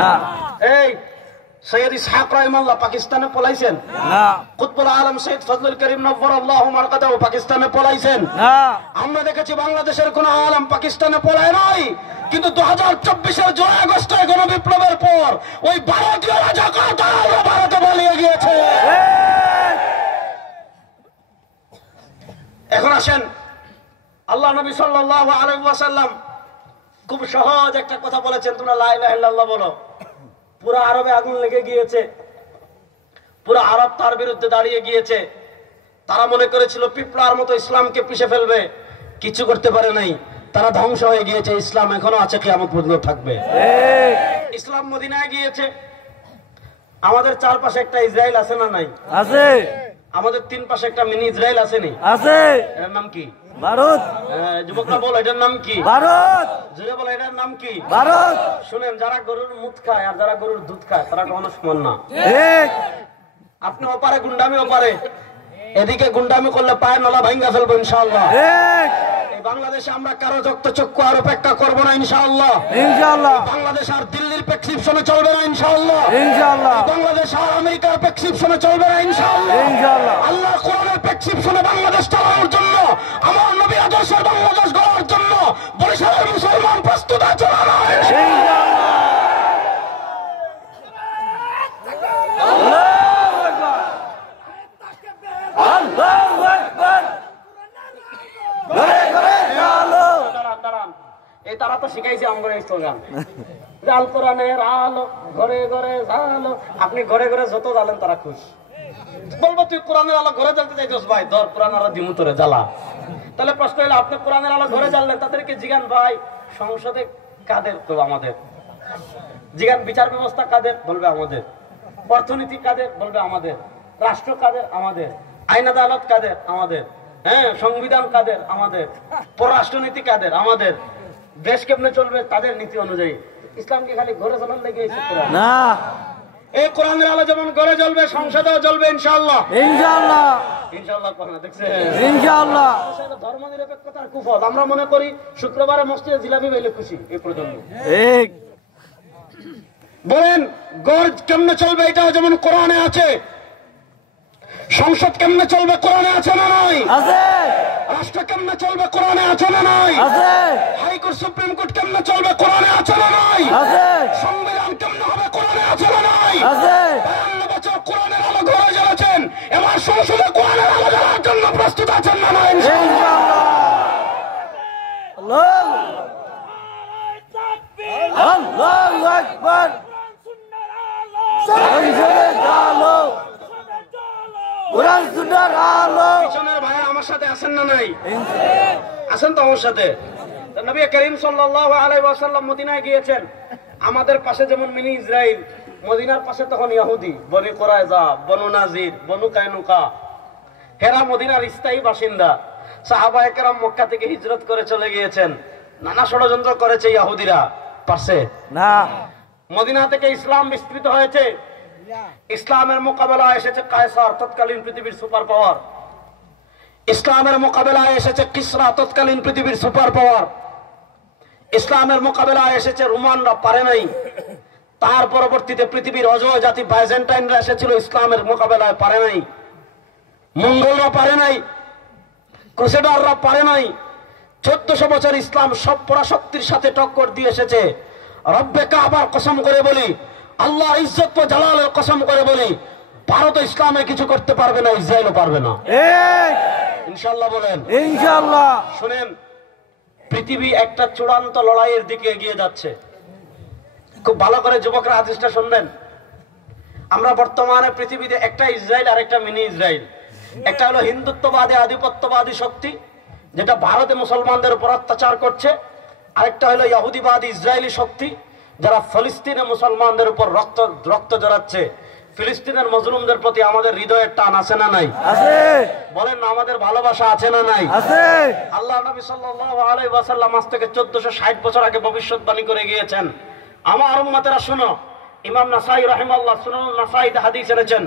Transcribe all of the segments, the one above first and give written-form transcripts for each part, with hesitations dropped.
না। এই সৈয়দ ইসহাক রাহিমাহুল্লাহ পাকিস্তানে পলাইছেন না। কুতুবুল আলম সৈয়দ ফজলুল করিম নব্বরাল্লাহু মারকাদাহু পাকিস্তানে পলাইছেন না। আমরা দেখেছি বাংলাদেশের কোন আলেম পাকিস্তানে পলায় নাই, কিন্তু 2024-এর জুলাই আগস্টে গণবিপ্লবের পর ওই ভারতীয় রাজাকার তারা ভারতে পালিয়ে গিয়েছে। এখন আসেন, আল্লাহ নবী সাল্লাল্লাহু আলাইহি ওয়াসাল্লাম খুব সহজ একটা কথা বলেছেন, তোমরা লা ইলাহা ইল্লাল্লাহ বলো। পুরো আরবে আগুন লেগে গিয়েছে, পুরো আরব তার বিরুদ্ধে দাঁড়িয়ে গিয়েছে। তারা মনে করেছিল পিপলার মতো ইসলামকে পিষে ফেলবে, কিছু করতে পারে নাই, তারা ধ্বংস হয়ে গিয়েছে। ইসলাম এখনো আছে, কিয়ামত পর্যন্ত থাকবে। ইসলাম মদিনায় গিয়েছে। আমাদের চারপাশে একটা ইসরায়েল আছে না নাই? আছে। আমাদের তিন পাশে একটা মিনি ইসরায়েল আছে নি? আছে। এর নাম কি? ভারত। যুবকরা বলো এটার নাম কি? ভারত। জোরে বলো এটার নাম কি? ভারত। শুনেন, যারা গরুর মুখ খায় আর যারা গরুর দুধ খায় তারা কখনো সমান না। ঠিক। আপনি ওপারে গুন্ডামি, ওপারে এদিকে গুন্ডামি করলে পায়ের নলা ভাঙ্গা ফেলবো ইনশাআল্লাহ। ঠিক। এই বাংলাদেশে আমরা কারো রক্ত চক্ষু আর অপেক্ষা করবো না ইনশাআল্লাহ। ইনশাআল্লাহ। বাংলাদেশ আর দিল্লির প্রেসক্রিপশনে চলবে না ইনশাআল্লাহ। ইনশাআল্লাহ। বাংলাদেশ আর আমেরিকার প্রেসক্রিপশনে চলবে না ইনশাআল্লাহ। ইনশাআল্লাহ। আল্লাহর কোরআনের প্রেসক্রিপশনে বাংলাদেশ চালানোর জন্য, আমার নবী আদর্শের বাংলাদেশ গড়ার জন্য বরিশালের মুসলমান প্রস্তুত আছে না? ইনশাআল্লাহ। আল্লাহু আকবার। ঘরে ঘরে আলো। দাঁড়ান, এই তারা তো শিখাইছে আমাদের এই স্লোগান, আল কোরআনের আলো ঘরে ঘরে জ্বালো। আপনি ঘরে ঘরে যত জ্বালেন তারা খুশি। বলবো তুই কোরআনের আলো ঘরে জ্বালতে চাইছিস, ভাই ধর কোরআনের আলো দিমু তোরে জ্বালা। তাহলে প্রশ্ন হলো, আপনি কোরআনের আলো ঘরে জ্বাললেন, তাদেরকে জিগান ভাই সংসদে কাদের? তো আমাদের। জিগান বিচার ব্যবস্থা কাদের? বলবে আমাদের। অর্থনীতি কাদের? বলবে আমাদের। রাষ্ট্র কাদের? আমাদের। আইন আদালত কাদের? আমাদের। হ্যাঁ, সংবিধান কাদের? আমাদের। পররাষ্ট্রনীতি কাদের? আমাদের। দেশ কেমনে চলবে? তাদের নীতি অনুযায়ী। ইসলামকে খালি ঘরে জ্বালান লেগে না। এই কোরআনের আলো যেমন ঘরে জ্বলবে, সংসদেও জ্বলবে ইনশাআল্লাহ। ইনশাআল্লাহ। ইনশাআল্লাহ কথা দেখছেন? ইনশাআল্লাহ। ধর্ম নিরপেক্ষতার কুফল। আমরা মনে করি শুক্রবারে মসজিদে জিলাপি পেলে খুশি, এই পর্যন্ত। ঠিক। বলেন গড় কেমনে চলবে? এটাও যেমন কোরআনে আছে। সংসদ কেমনে চলবে? কোরআনে আছে না নাই? আছে। রাষ্ট্র কেমনে চলবে? কোরআনে আছে না নাই? আছে। হাইকোর্ট সুপ্রিম কোর্ট কেমনে চলবে? কোরআনে আছে না নাই? আছে। সংবিধান কেমনে হবে? কোরআনে আছে না নাই? আছে। 52 বছর কোরআনের আলো ঘরে জ্বালাচ্ছেন, এবার সংসদে কোরআনের আলো জ্বালার জন্য প্রস্তুত আছেন না নাই? ইনশাআল্লাহ। আল্লাহু আকবার। সংসদে আলো, কোরআন সুন্নাহর আলো। পিছনের ভাই আমার সাথে আছেন না নাই? আছেন তো আমার সাথে? নবী করিম সাল্লাল্লাহু আলাইহি ওয়াসাল্লাম মদিনায় গিয়েছেন। আমাদের পাশে যেমন মিনি ইসরাইল, মদিনার পাশে তখন ইহুদি, বনি কুরাইজা, বনু নাজির, বনু কায়নুকা। এরা মদিনার স্থায়ী বাসিন্দা। সাহাবায়ে কেরাম মক্কা থেকে হিজরত করে চলে গিয়েছেন। নানা ষড়যন্ত্র করেছে ইহুদিরা, পারছে না। মদিনা থেকে ইসলাম বিস্তৃত হয়েছে। ইসলামের মোকাবেলায় এসেছে কায়সার, তৎকালীন পৃথিবীর সুপার পাওয়ার। ইসলামের মোকাবেলায় এসেছে কিসরা, তৎকালীন পৃথিবীর সুপার পাওয়ার। ইসলামের মোকাবেলায় এসেছে রোমানরা, পারে নাই। তার পরবর্তীতে পৃথিবীর অজয় জাতি বাইজেন্টাইনরা এসেছিল, ইসলামের মোকাবেলায় পারে নাই। মঙ্গলরা পারে নাই, ক্রুসেডাররা পারে নাই। 1400 বছর ইসলাম সব পরাশক্তির সাথে টক্কর দিয়ে এসেছে। রব্বে কাবার কসম করে বলি, আল্লাহ ইজ্জত ও জালালের কসম করে বলি, ভারত ইসলামে কিছু করতে পারবে না, ইসরায়েলও পারবে না। ইনশাআল্লাহ বলেন ইনশাআল্লাহ। শুনেন, পৃথিবী একটা চূড়ান্ত লড়াইয়ের দিকে এগিয়ে যাচ্ছে। খুব ভালো করে যুবকরা হাদিসটা শুনবেন। আমরা বর্তমানে পৃথিবীতে একটা ইসরায়েল আর একটা মিনি ইসরায়েল। একটা হলো হিন্দুত্ববাদী আধিপত্যবাদী শক্তি, যেটা ভারতে মুসলমানদের উপর অত্যাচার করছে। আরেকটা হলো ইহুদিবাদী ইসরায়েলি শক্তি, যারা ফিলিস্তিনে মুসলমানদের উপর রক্ত জড়াচ্ছে। ফিলিস্তিনের মজলুমদের প্রতি আমাদের হৃদয়ের টান আছে না নাই? আছে। বলেন না, আমাদের ভালোবাসা আছে না নাই? আছে। আল্লাহ নবী সাল্লাল্লাহু আলাইহি ওয়াসাল্লাম আজ থেকে 1460 বছর আগে ভবিষ্যৎবাণী করে গিয়েছেন, আমার উম্মতেরা শুনো। ইমাম নাসাই রাহিমাহুল্লাহ সুনান নাসাইতে হাদিস এনেছেন।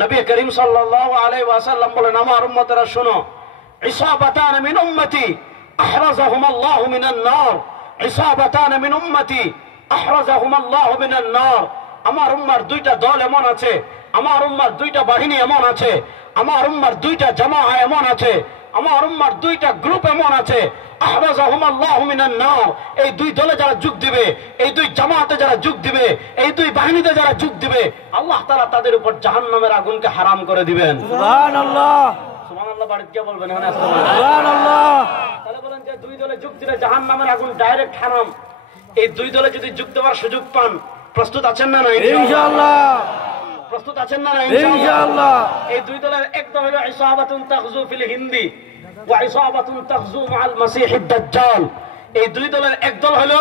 নবী করিম সাল্লাল্লাহু আলাইহি ওয়াসাল্লাম বলেন, আমার উম্মতেরা শুনো, ইসাবাতান মিন উম্মতি আহরাজাহুম আল্লাহু মিনান নার, ইসাবাতান মিন উম্মতি আহরাজাহুমাল্লাহু মিনান নার। আমার উম্মার দুইটা দল এমন আছে, আমার উম্মার দুইটা বাহিনী এমন আছে, আমার উম্মার দুইটা জামাআ এমন আছে, আমার উম্মার দুইটা গ্রুপ এমন আছে। আহরাজাহুমাল্লাহু মিনান নার। এই দুই দলে যারা যোগ দিবে, এই দুই জামাতে যারা যোগ দিবে, এই দুই বাহিনীতে যারা যোগ দিবে, আল্লাহ তাআলা তাদের উপর জাহান্নামের আগুনকে হারাম করে দিবেন। সুবহানাল্লাহ, সুবহানাল্লাহ বাড়িতে গিয়ে বলবেন। সুবহানাল্লাহ। তাহলে বলেন যে দুই দলে যোগ দিলে জাহান্নামের আগুন ডাইরেক্ট হারাম। এই দুই দলে যদি যোগ দেওয়ার সুযোগ পান, প্রস্তুত আছেন না? ইনশাআল্লাহ। প্রস্তুত আছেন না? ইনশাআল্লাহ। এই দুই দলের এক দল হলো ইসাবাতুন তাগজু ফিল হিন্দি ওয়া ইসাবাতুন তাগজু মাআল মাসিহিদ দাজ্জাল। এই দুই দলের এক দল হলো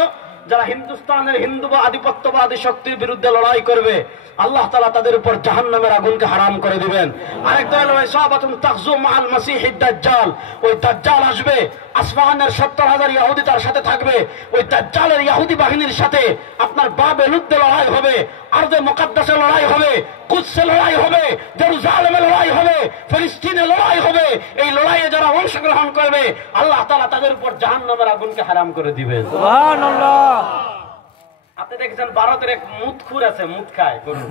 যারা হিন্দুস্তানের হিন্দু বা আধিপত্যবাদী শক্তির বিরুদ্ধে লড়াই করবে, আল্লাহ তাআলা তাদের উপর জাহান্নামের আগুনকে হারাম করে দিবেন। আরেক দল হলো ইসাবাতুন তাগজু মাআল মাসিহিদ দাজ্জাল। ওই দাজ্জাল আসবে, আসমানের 70,000 ইহুদি তার সাথে থাকবে। ওই দাজ্জালের ইহুদি বাহিনীর সাথে আপনার বাবেলুদ্দে লড়াই হবে, আরদে মুকাদ্দাসে লড়াই হবে, কুদসে লড়াই হবে, জেরুজালেমে লড়াই হবে, ফিলিস্তিনে লড়াই হবে। এই লড়াইয়ে যারা অংশগ্রহণ করবে, আল্লাহ তাআলা তাদের উপর জাহান্নামের আগুনকে হারাম করে দিবেন। সুবহানাল্লাহ। আপনি দেখেছেন ভারতের এক মুতখুর আছে, মুত খায় গরু।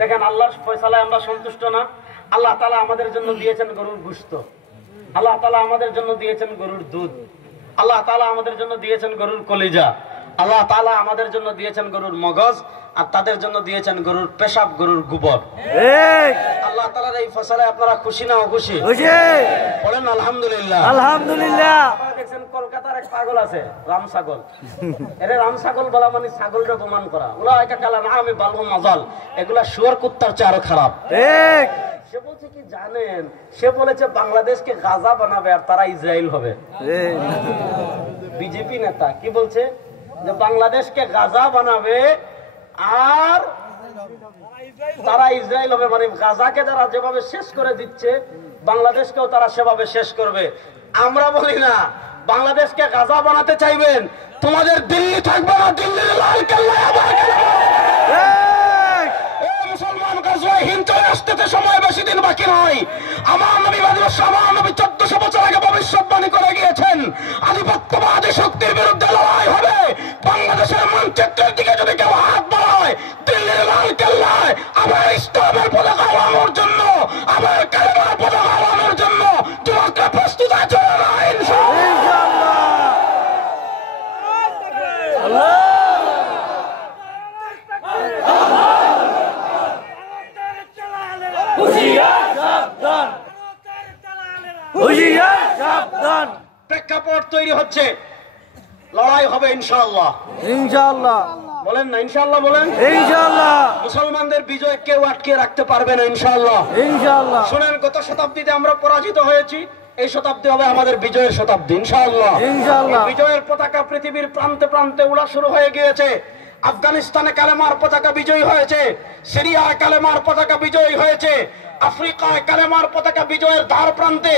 দেখেন আল্লাহর ফয়সালায় আমরা সন্তুষ্ট না। আল্লাহ তাআলা আমাদের জন্য দিয়েছেন গরুর গোশত, আল্লাহ তাআলা আমাদের জন্য দিয়েছেন গরুর দুধ, আল্লাহ তাআলা আমাদের জন্য দিয়েছেন গরুর কলিজা, আল্লাহ তাআলা আমাদের জন্য দিয়েছেন গরুর মগজ, আর তাদের জন্য দিয়েছেন গরুর পেশাব, গরুর গোবর। আল্লাহ তাআলার এই ফয়সালায় আপনারা খুশি না অখুশি? খুশি। বলেন আলহামদুলিল্লাহ। আলহামদুলিল্লাহ। আপনারা দেখছেন কলকাতার এক পাগল আছে, রাম ছাগল। এর রাম ছাগল বলা মানে ছাগলকে অপমান করা। উলাইকা কাল আনআমি বাল হুম আযাল। এগুলা শুয়োর কুত্তার চেয়ে আরো খারাপ। ঠিক। সে বলছে কি জানেন, সে বলেছে বাংলাদেশকে গাজা বানাবে আর তারা ইসরায়েল হবে। বিজেপি নেতা কি বলছে, যে বাংলাদেশকে গাজা বানাবে আর তারা ইসরায়েল হবে। মানে গাজাকে যারা যেভাবে শেষ করে দিচ্ছে, বাংলাদেশকেও তারা সেভাবে শেষ করবে। আমরা বলি না বাংলাদেশকে গাজা বানাতে চাইবেন, তোমাদের দিল্লি থাকবে না, দিল্লির লাল কেল্লায় আবার মুসলমান গাজওয়ায়ে হিন্দ চলে আসতে সময় বেশি দিন বাকি নয়। আমার নবী আমার নবী 1400 বছর আগে ভবিষ্যৎবাণী করে গিয়েছেন, আধিপত্যবাদী শক্তির বিরুদ্ধে লড়াই হবে। বাংলাদেশের মানচিত্রের দিকে যদি কেউ হাত বাড়ায়, দিল্লির লাল কেল্লায় আবার ইসলামের পতাকা ওড়ানোর জন্য, আবার কালেমার পতাকা ওড়ানোর জন্য তোমাকে প্রস্তুত আছে না? ইনশাআল্লাহ। আল্লাহ। হুশিয়ার সাবধান, হুশিয়ার সাবধান। প্রেক্ষাপট তৈরি হচ্ছে, লড়াই হবে ইনশাআল্লাহ। ইনশাআল্লাহ। বলেন না ইনশাআল্লাহ, বলেন ইনশাআল্লাহ। মুসলমানদের বিজয় কেউ আটকে রাখতে পারবে না ইনশাআল্লাহ। ইনশাআল্লাহ। শুনেন, গত শতাব্দীতে আমরা পরাজিত হয়েছি, এই শতাব্দী হবে আমাদের বিজয়ের শতাব্দী ইনশাআল্লাহ। ইনশাআল্লাহ। বিজয়ের পতাকা পৃথিবীর প্রান্তে প্রান্তে উড়া শুরু হয়ে গিয়েছে। আফগানিস্তানে কালেমার পতাকা বিজয়ী হয়েছে, সিরিয়ায় কালেমার পতাকা বিজয়ী হয়েছে, আফ্রিকায় কালেমার পতাকা বিজয়ের ধার প্রান্তে।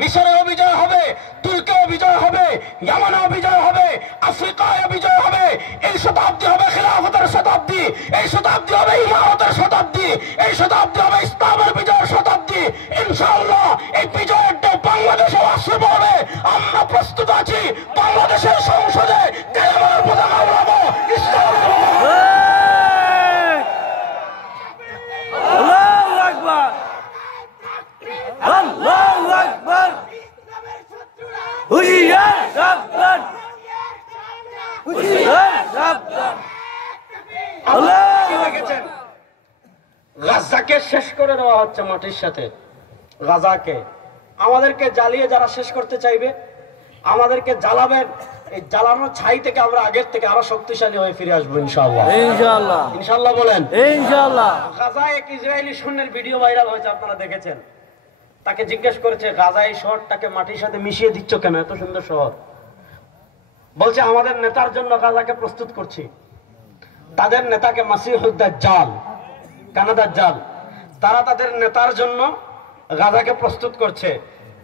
মিশরেও বিজয় হবে, তুর্কেও বিজয় হবে, ইয়ামানেও বিজয় হবে, আফ্রিকায় বিজয় হবে। এই শতাব্দী হবে খিলাফতের শতাব্দী, এই শতাব্দী হবে ইমারতের শতাব্দী, এই শতাব্দী হবে ইসলামের বিজয়ের শতাব্দী ইনশাআল্লাহ। এই বিজয়ের ঢেউ বাংলাদেশেও আসবে পড়বে। আমরা প্রস্তুত আছি, বাংলাদেশের সংসদে কালেমার পতাকা উড়াবো ইসলামের। আল্লাহু আকবার, আল্লাহু আকবার। হুশিয়ার সাবধান, হুশিয়ার সাবধান। আল্লাহু আকবার। গাজাকে শেষ করে দেওয়া হচ্ছে মাটির সাথে। গাজাকে আমাদেরকে জ্বালিয়ে যারা শেষ করতে চাইবে, আমাদেরকে জ্বালাবেন। এই জ্বালানোর ছাই থেকে আমরা আগের থেকে আরো শক্তিশালী হয়ে ফিরে আসবো ইনশাআল্লাহ। ইনশাআল্লাহ। ইনশাআল্লাহ বলেন ইনশাআল্লাহ। গাজায় এক ইসরায়েলি সৈন্যের ভিডিও ভাইরাল হয়েছে, আপনারা দেখেছেন। তাকে জিজ্ঞেস করেছে, গাজায় শহরটাকে মাটির সাথে মিশিয়ে দিচ্ছ কেন, এত সুন্দর শহর? বলছে, আমাদের নেতার জন্য গাজাকে প্রস্তুত করছি। তাদের নেতাকে মাসিহুদ দাজ্জাল, কানা দাজ্জাল, তারা তাদের নেতার জন্য গাজাকে প্রস্তুত করছে।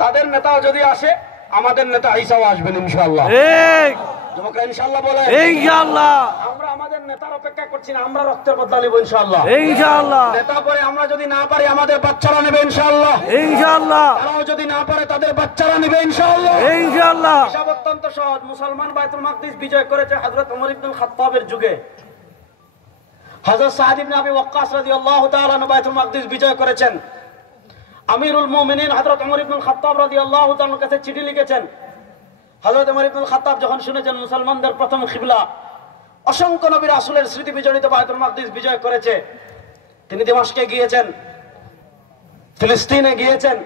তাদের নেতাও যদি আসে, আমাদের নেতা ঈসাও আসবেন ইনশাআল্লাহ। ঠিক। যুবকরা ইনশাআল্লাহ বলেন। ইনশাআল্লাহ। আমরা আমাদের নেতার অপেক্ষা করছি না, আমরা রক্তের বদলা নিব ইনশাআল্লাহ। ইনশাআল্লাহ। নেতা পরে আমরা যদি না পারি আমাদের বাচ্চারা নেবে ইনশাআল্লাহ। ইনশাআল্লাহ। তারাও যদি না পারে তাদের বাচ্চারা নেবে ইনশাআল্লাহ। ইনশাআল্লাহ। হিসাব অত্যন্ত সহজ। মুসলমান বাইতুল মাকদিস বিজয় করেছে হযরত ওমর ইবনুল খাত্তাবের যুগে। হযরত সাদ ইবনে আবি ওয়াক্কাস রাদিয়াল্লাহু তাআলা আনহু বাইতুল মাকদিস বিজয় করেছেন। আমিরুল মুমিনিন হযরত ওমর ইবনুল খাত্তাব রাদিয়াল্লাহু তাআলার কাছে চিঠি লিখেছেন। হযরত ওমর ইবনুল খাত্তাব যখন শুনেছেন মুসলমানদের প্রথম কিবলা অসংখ্য নবী রাসূলের স্মৃতি বিজড়িত বাইতুল মাকদিস বিজয় করেছে, তিনি দামেস্কে গিয়েছেন, ফিলিস্তিনে গিয়েছেন,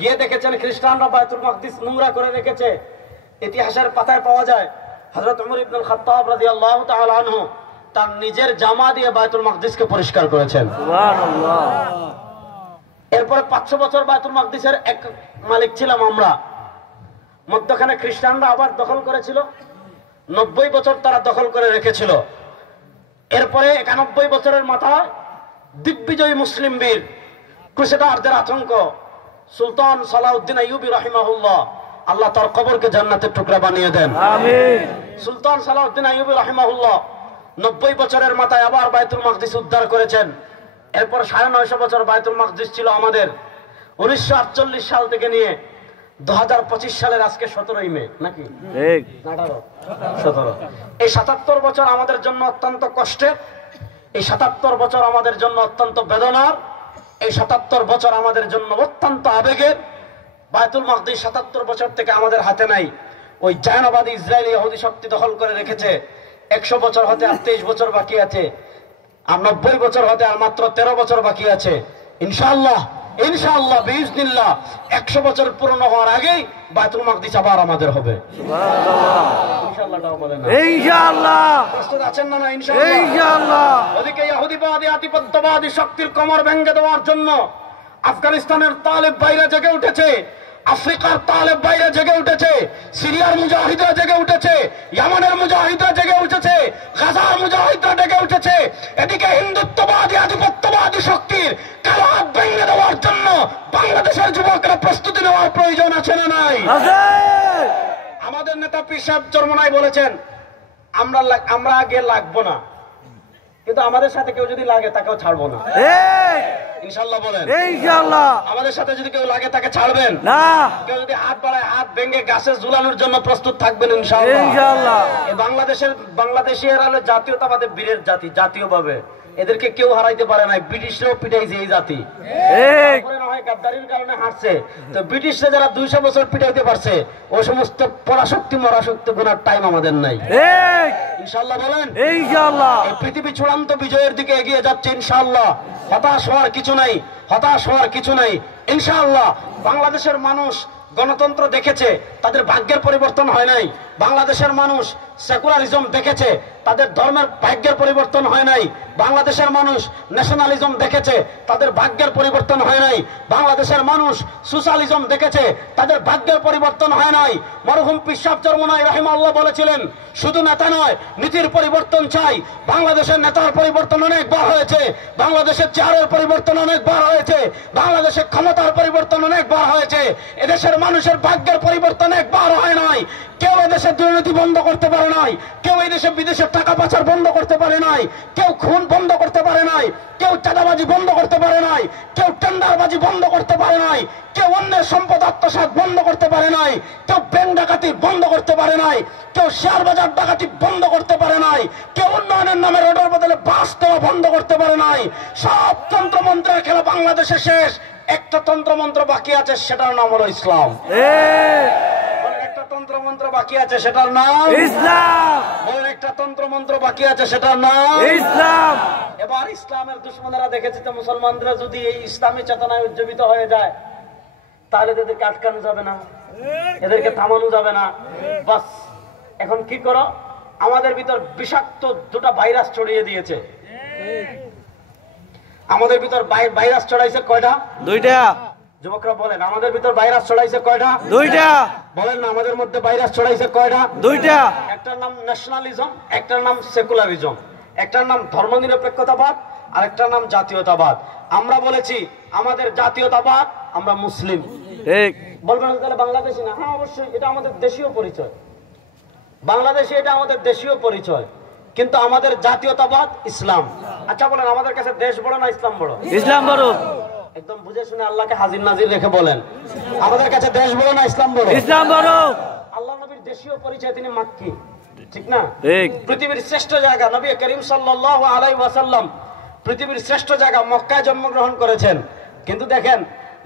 গিয়ে দেখেছেন খ্রিস্টানরা বাইতুল মাকদিস নোংরা করে রেখেছে। ইতিহাসের পাতায় পাওয়া যায় হযরত ওমর ইবনুল খাত্তাব রাদিয়াল্লাহু তাআলা আনহু তার নিজের জামা দিয়ে বাইতুল মাকদিসকে পরিষ্কার করেছেন। সুবহানাল্লাহ। এরপরে 500 বছর বাইতুল মাকদিসের এক মালিক ছিলাম আমরা। মধ্যখানে খ্রিস্টানরা আবার দখল করেছিল, 90 বছর তারা দখল করে রেখেছিল। এরপরে 91 বছরের মাথায় দিগ্বিজয়ী মুসলিম বীর ক্রুসেডারদের আতঙ্ক সুলতান সালাউদ্দিন আইয়ুবী রাহিমাহুল্লাহ, আল্লাহ তার কবরকে জান্নাতের টুকরা বানিয়ে দেন। আমিন। সুলতান সালাউদ্দিন আইয়ুবী রাহিমাহুল্লাহ 90 বছরের মাথায় আবার বাইতুল মাকদিস উদ্ধার করেছেন। এরপর 950 বছর বাইতুল মাকদিস ছিল আমাদের। 1948 সাল থেকে নিয়ে 2025 সালের আজকে 17 মে নাকি ঠিক 17 এই 77 বছর আমাদের জন্য অত্যন্ত কষ্টের, এই 77 বছর আমাদের জন্য অত্যন্ত বেদনার, এই 77 বছর আমাদের জন্য অত্যন্ত আবেগের। বাইতুল মাকদিস 77 বছর থেকে আমাদের হাতে নাই। ওই জায়নবাদী ইসরায়েলি ইহুদি শক্তি দখল করে রেখেছে। 100 বছর হতে আর 23 বছর বাকি আছে, আর 90 বছর হতে আর মাত্র 13 বছর বাকি আছে। ইনশাআল্লাহ ইনশাআল্লাহ বিইজনিল্লাহ 100 বছর পূর্ণ হওয়ার আগেই বাইতুল মাকদিস আবার আমাদের হবে। ইনশাআল্লাহটাও বলেন না। ইনশাআল্লাহ। প্রস্তুত আছেন না? ইনশাআল্লাহ। ইনশাআল্লাহ। ওদিকে ইহুদিবাদী আধিপত্যবাদী শক্তির কোমর ভেঙে দেওয়ার জন্য আফগানিস্তানের তালেব বাইরে জেগে উঠেছে, আফ্রিকার তালেব বাইরে জেগে উঠেছে, সিরিয়ার মুজাহিদরা জেগে উঠেছে, ইয়ামানের মুজাহিদরা জেগে উঠেছে, গাজার মুজাহিদরা জেগে উঠেছে। এদিকে হিন্দুত্ববাদী আধিপত্যবাদী শক্তির কালো হাত ভেঙে দেওয়ার জন্য বাংলাদেশের যুবকরা প্রস্তুতি নেওয়ার প্রয়োজন আছে না নাই? আছে। আমাদের নেতা পীর সাহেব চরমনাই বলেছেন আমরা আগে লাগবো না, কিন্তু আমাদের সাথে কেউ যদি লাগে তাকেও ছাড়বো না। ইনশাআল্লাহ বলেন। ইনশাআল্লাহ। আমাদের সাথে যদি কেউ লাগে তাকে ছাড়বেন না। কেউ যদি হাত বাড়ায় হাত ভেঙে গাছে ঝুলানোর জন্য প্রস্তুত থাকবেন ইনশাআল্লাহ। ইনশাআল্লাহ। এই বাংলাদেশিরা হলো জাতীয়তাবাদের বীরের জাতি, জাতীয়ভাবে এদেরকে কেউ হারাইতে পারে না। ব্রিটিশরাও পিটাইছে এই জাতি, ঠিক গাদ্দারির কারণে হারছে। তো ব্রিটিশরা যারা 200 বছর পিটাইতে পারছে, ওই সমস্ত পরাশক্তি মরাশক্তি গোনার টাইম আমাদের নাই। ঠিক ইনশাআল্লাহ বলেন। ইনশাআল্লাহ। এই পৃথিবী চূড়ান্ত বিজয়ের দিকে এগিয়ে যাচ্ছে ইনশাআল্লাহ। হতাশ হওয়ার কিছু নাই, হতাশ হওয়ার কিছু নাই ইনশাআল্লাহ। বাংলাদেশের মানুষ গণতন্ত্র দেখেছে, তাদের ভাগ্যের পরিবর্তন হয় নাই। বাংলাদেশের মানুষ সেকুলারিজম দেখেছে, তাদের ধর্মের ভাগ্যের পরিবর্তন হয় নাই। বাংলাদেশের মানুষ ন্যাশনালিজম দেখেছে, তাদের ভাগ্যের পরিবর্তন হয় নাই। বাংলাদেশের মানুষ সোশ্যালিজম দেখেছে, তাদের ভাগ্যের পরিবর্তন হয় নাই। মরহুম পীর সাহেব চরমনাই রাহিমাহুল্লাহ বলেছিলেন, শুধু নেতা নয় নীতির পরিবর্তন চাই। বাংলাদেশের নেতার পরিবর্তন অনেকবার হয়েছে, বাংলাদেশের চেয়ারের পরিবর্তন অনেকবার হয়েছে, বাংলাদেশের ক্ষমতার পরিবর্তন অনেকবার হয়েছে। এদেশের মানুষের ভাগ্যের পরিবর্তন একবার হয় নাই। কেউ এদেশের দুর্নীতি বন্ধ করতে পারে নাই, কেউ এই দেশে বিদেশের টাকা পাচার বন্ধ করতে পারে নাই, কেউ খুন বন্ধ করতে পারে নাই, কেউ চাঁদাবাজি বন্ধ করতে পারে নাই, কেউ টেন্ডারবাজি বন্ধ করতে পারে নাই, কেউ অন্যের সম্পদ আত্মসাৎ বন্ধ করতে পারে নাই, কেউ ব্যাংক ডাকাতি বন্ধ করতে পারে নাই, কেউ শেয়ার বাজার ডাকাতি বন্ধ করতে পারে নাই, কেউ উন্নয়নের নামে রোডের বদলে বাস দেওয়া বন্ধ করতে পারে নাই। সব তন্ত্রমন্ত্রের খেলা বাংলাদেশে শেষ। একটা তন্ত্রমন্ত্র বাকি আছে, সেটার নাম হলো ইসলাম। একটা তন্ত্রমন্ত্র বাকি আছে, সেটার নাম ইসলাম। বলেন, একটা তন্ত্রমন্ত্র বাকি আছে, সেটার নাম ইসলাম। এবার ইসলামের দুশ্মনেরা দেখেছে তো মুসলমানরা যদি এই ইসলামী চেতনায় উজ্জীবিত হয়ে যায়, তাহলে এদেরকে আটকানো যাবে না, এদেরকে থামানো যাবে না। বাস এখন কি করো, আমাদের ভিতর বিষাক্ত দুটা ভাইরাস ছড়িয়ে দিয়েছে। আমাদের ভিতর ভাইরাস ছড়াইছে কয়টা? দুইটা। যুবকরা বলেন, আমাদের ভিতর ভাইরাস ছড়াইছে কয়টা? দুইটা। বলেন না, আমাদের মধ্যে ভাইরাস ছড়াইছে কয়টা? দুইটা। একটার নাম ন্যাশনালিজম, একটার নাম সেকুলারিজম, একটার নাম ধর্মনিরপেক্ষতাবাদ, আর একটার নাম জাতীয়তাবাদ। আমরা বলেছি আমাদের জাতীয়তাবাদ, আমরা মুসলিম। ঠিক বলবেন তাহলে বাংলাদেশি না? হ্যাঁ অবশ্যই, এটা আমাদের দেশীয় পরিচয়। বাংলাদেশে এটা আমাদের দেশীয় পরিচয়, কিন্তু আমাদের জাতীয়তাবাদ ইসলাম। আচ্ছা বলেন, আমাদের কাছে দেশ বড় না ইসলাম বড়? ইসলাম বড়। একদম বুঝে শুনে আল্লাহকে হাজির নাজির রেখে বলেন, আমাদের কাছে দেশ বড় না ইসলাম বড়? ইসলাম বড়। আল্লাহ নবীর দেশীয় পরিচয় তিনি মাক্কি, ঠিক না? ঠিক। পৃথিবীর শ্রেষ্ঠ জায়গা নবী করিম সাল্লাল্লাহু আলাইহি ওয়াসাল্লাম পৃথিবীর শ্রেষ্ঠ জায়গা মক্কায় জন্মগ্রহণ করেছেন, কিন্তু দেখেন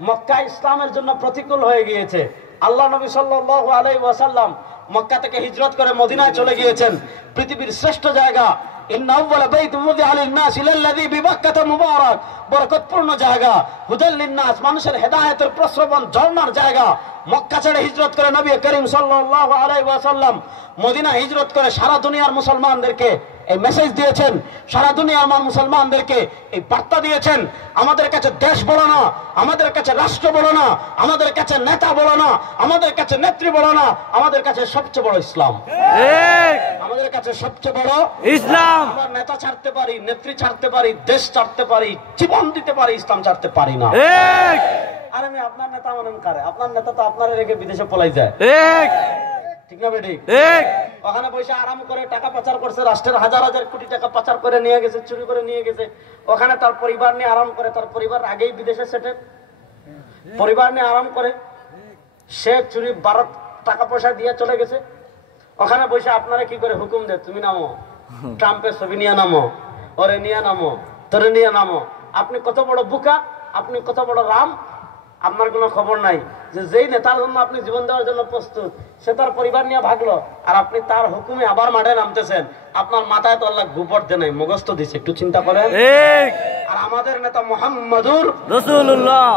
মক্কা ইসলামের জন্য প্রতিকূল হয়ে গিয়েছে। আল্লাহ নবী সাল্লাল্লাহু আলাইহি ওয়াসাল্লাম মক্কা থেকে হিজরত করে মদিনায় চলে গিয়েছেন, পৃথিবীর শ্রেষ্ঠ জায়গা। ইন্না আউওয়ালা বাইতিন উযিআ লিন-নাস লাল্লাযী বিবাক্কাতা মুবারাক, বরকতপূর্ণ জায়গা, হুদাল লিন-নাস, মানুষের হেদায়েতের প্রস্রবণ ঝর্ণার জায়গা। মক্কা ছেড়ে হিজরত করে নবী করিম সাল্লাল্লাহু আলাইহি ওয়াসাল্লাম মদিনা হিজরত করে সারা দুনিয়ার মুসলমানদেরকে এই মেসেজ দিয়েছেন, সারা দুনিয়ার মুসলমানদেরকে এই বার্তা দিয়েছেন, আমাদের কাছে দেশ বড় না, আমাদের কাছে রাষ্ট্র বড় না, আমাদের কাছে নেতা বড় না, আমাদের কাছে নেত্রী বড় না, আমাদের কাছে সবচেয়ে বড় ইসলাম। ঠিক। আমাদের কাছে সবচেয়ে বড় ইসলাম। আমরা নেতা ছাড়তে পারি, নেত্রী ছাড়তে পারি, দেশ ছাড়তে পারি, জীবন দিতে পারি, ইসলাম ছাড়তে পারি না। ঠিক। আরে আমি আপনার নেতা মনে করে, আপনার নেতা তো আপনার রেখে বিদেশে পলাই যায়, ঠিক। ঠিক না বেটি? ঠিক। ওখানে বসে আরাম করে টাকা পাচার করছে, রাষ্ট্রের হাজার হাজার কোটি টাকা পাচার করে নিয়ে গেছে, চুরি করে নিয়ে গেছে। ওখানে তার পরিবার নিয়ে আরাম করে, তার পরিবার আগেই বিদেশে সেটেল, পরিবার নিয়ে আরাম করে, সে চুরি ভারত টাকা পয়সা দিয়ে চলে গেছে। ওখানে বসে আপনারা কি করে হুকুম দেয়, তুমি নামো, ট্রাম্পের ছবি নিয়ে নামো, ওরে নিয়ে নামো, তোরে নিয়ে নামো। আপনি কত বড় বুকা, আপনি কত বড় রাম, আপনার কোনো খবর নাই যে যেই নেতার জন্য আপনি জীবন দেওয়ার জন্য প্রস্তুত, সে তার পরিবার নিয়ে ভাগলো, আর আপনি তার হুকুমে আবার মাঠে নামতেছেন। আপনার মাথায় তো আল্লাহ গোবর দেয় নাই, মুখস্থ দিচ্ছে, একটু চিন্তা করেন। ঠিক। আর আমাদের নেতা মুহাম্মাদুর রাসূলুল্লাহ।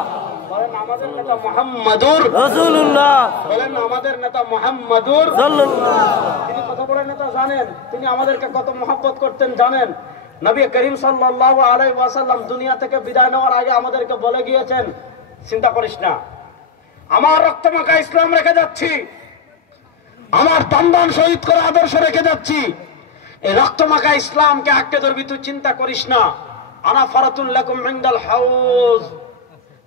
বলেন, আমাদের নেতা মুহাম্মাদুর রাসূলুল্লাহ। বলেন, আমাদের নেতা মুহাম্মাদুর সাল্লাল্লাহু। তিনি কত বড় নেতা জানেন? তিনি আমাদেরকে কত মহব্বত করতেন জানেন? নবী করিম সাল্লাল্লাহু আলাইহি ওয়াসাল্লাম দুনিয়া থেকে বিদায় নেওয়ার আগে আমাদেরকে বলে গিয়েছেন, চিন্তা করিস না, আমার রক্তমাখা ইসলাম রেখে যাচ্ছি, আমার দান শহীদ করে আদর্শ রেখে যাচ্ছি, এই রক্তমাখা ইসলামকে আঁকড়ে ধরবি, তুই চিন্তা করিস না। আনা ফারাতুল লাকুম ইনদাল হাউজ,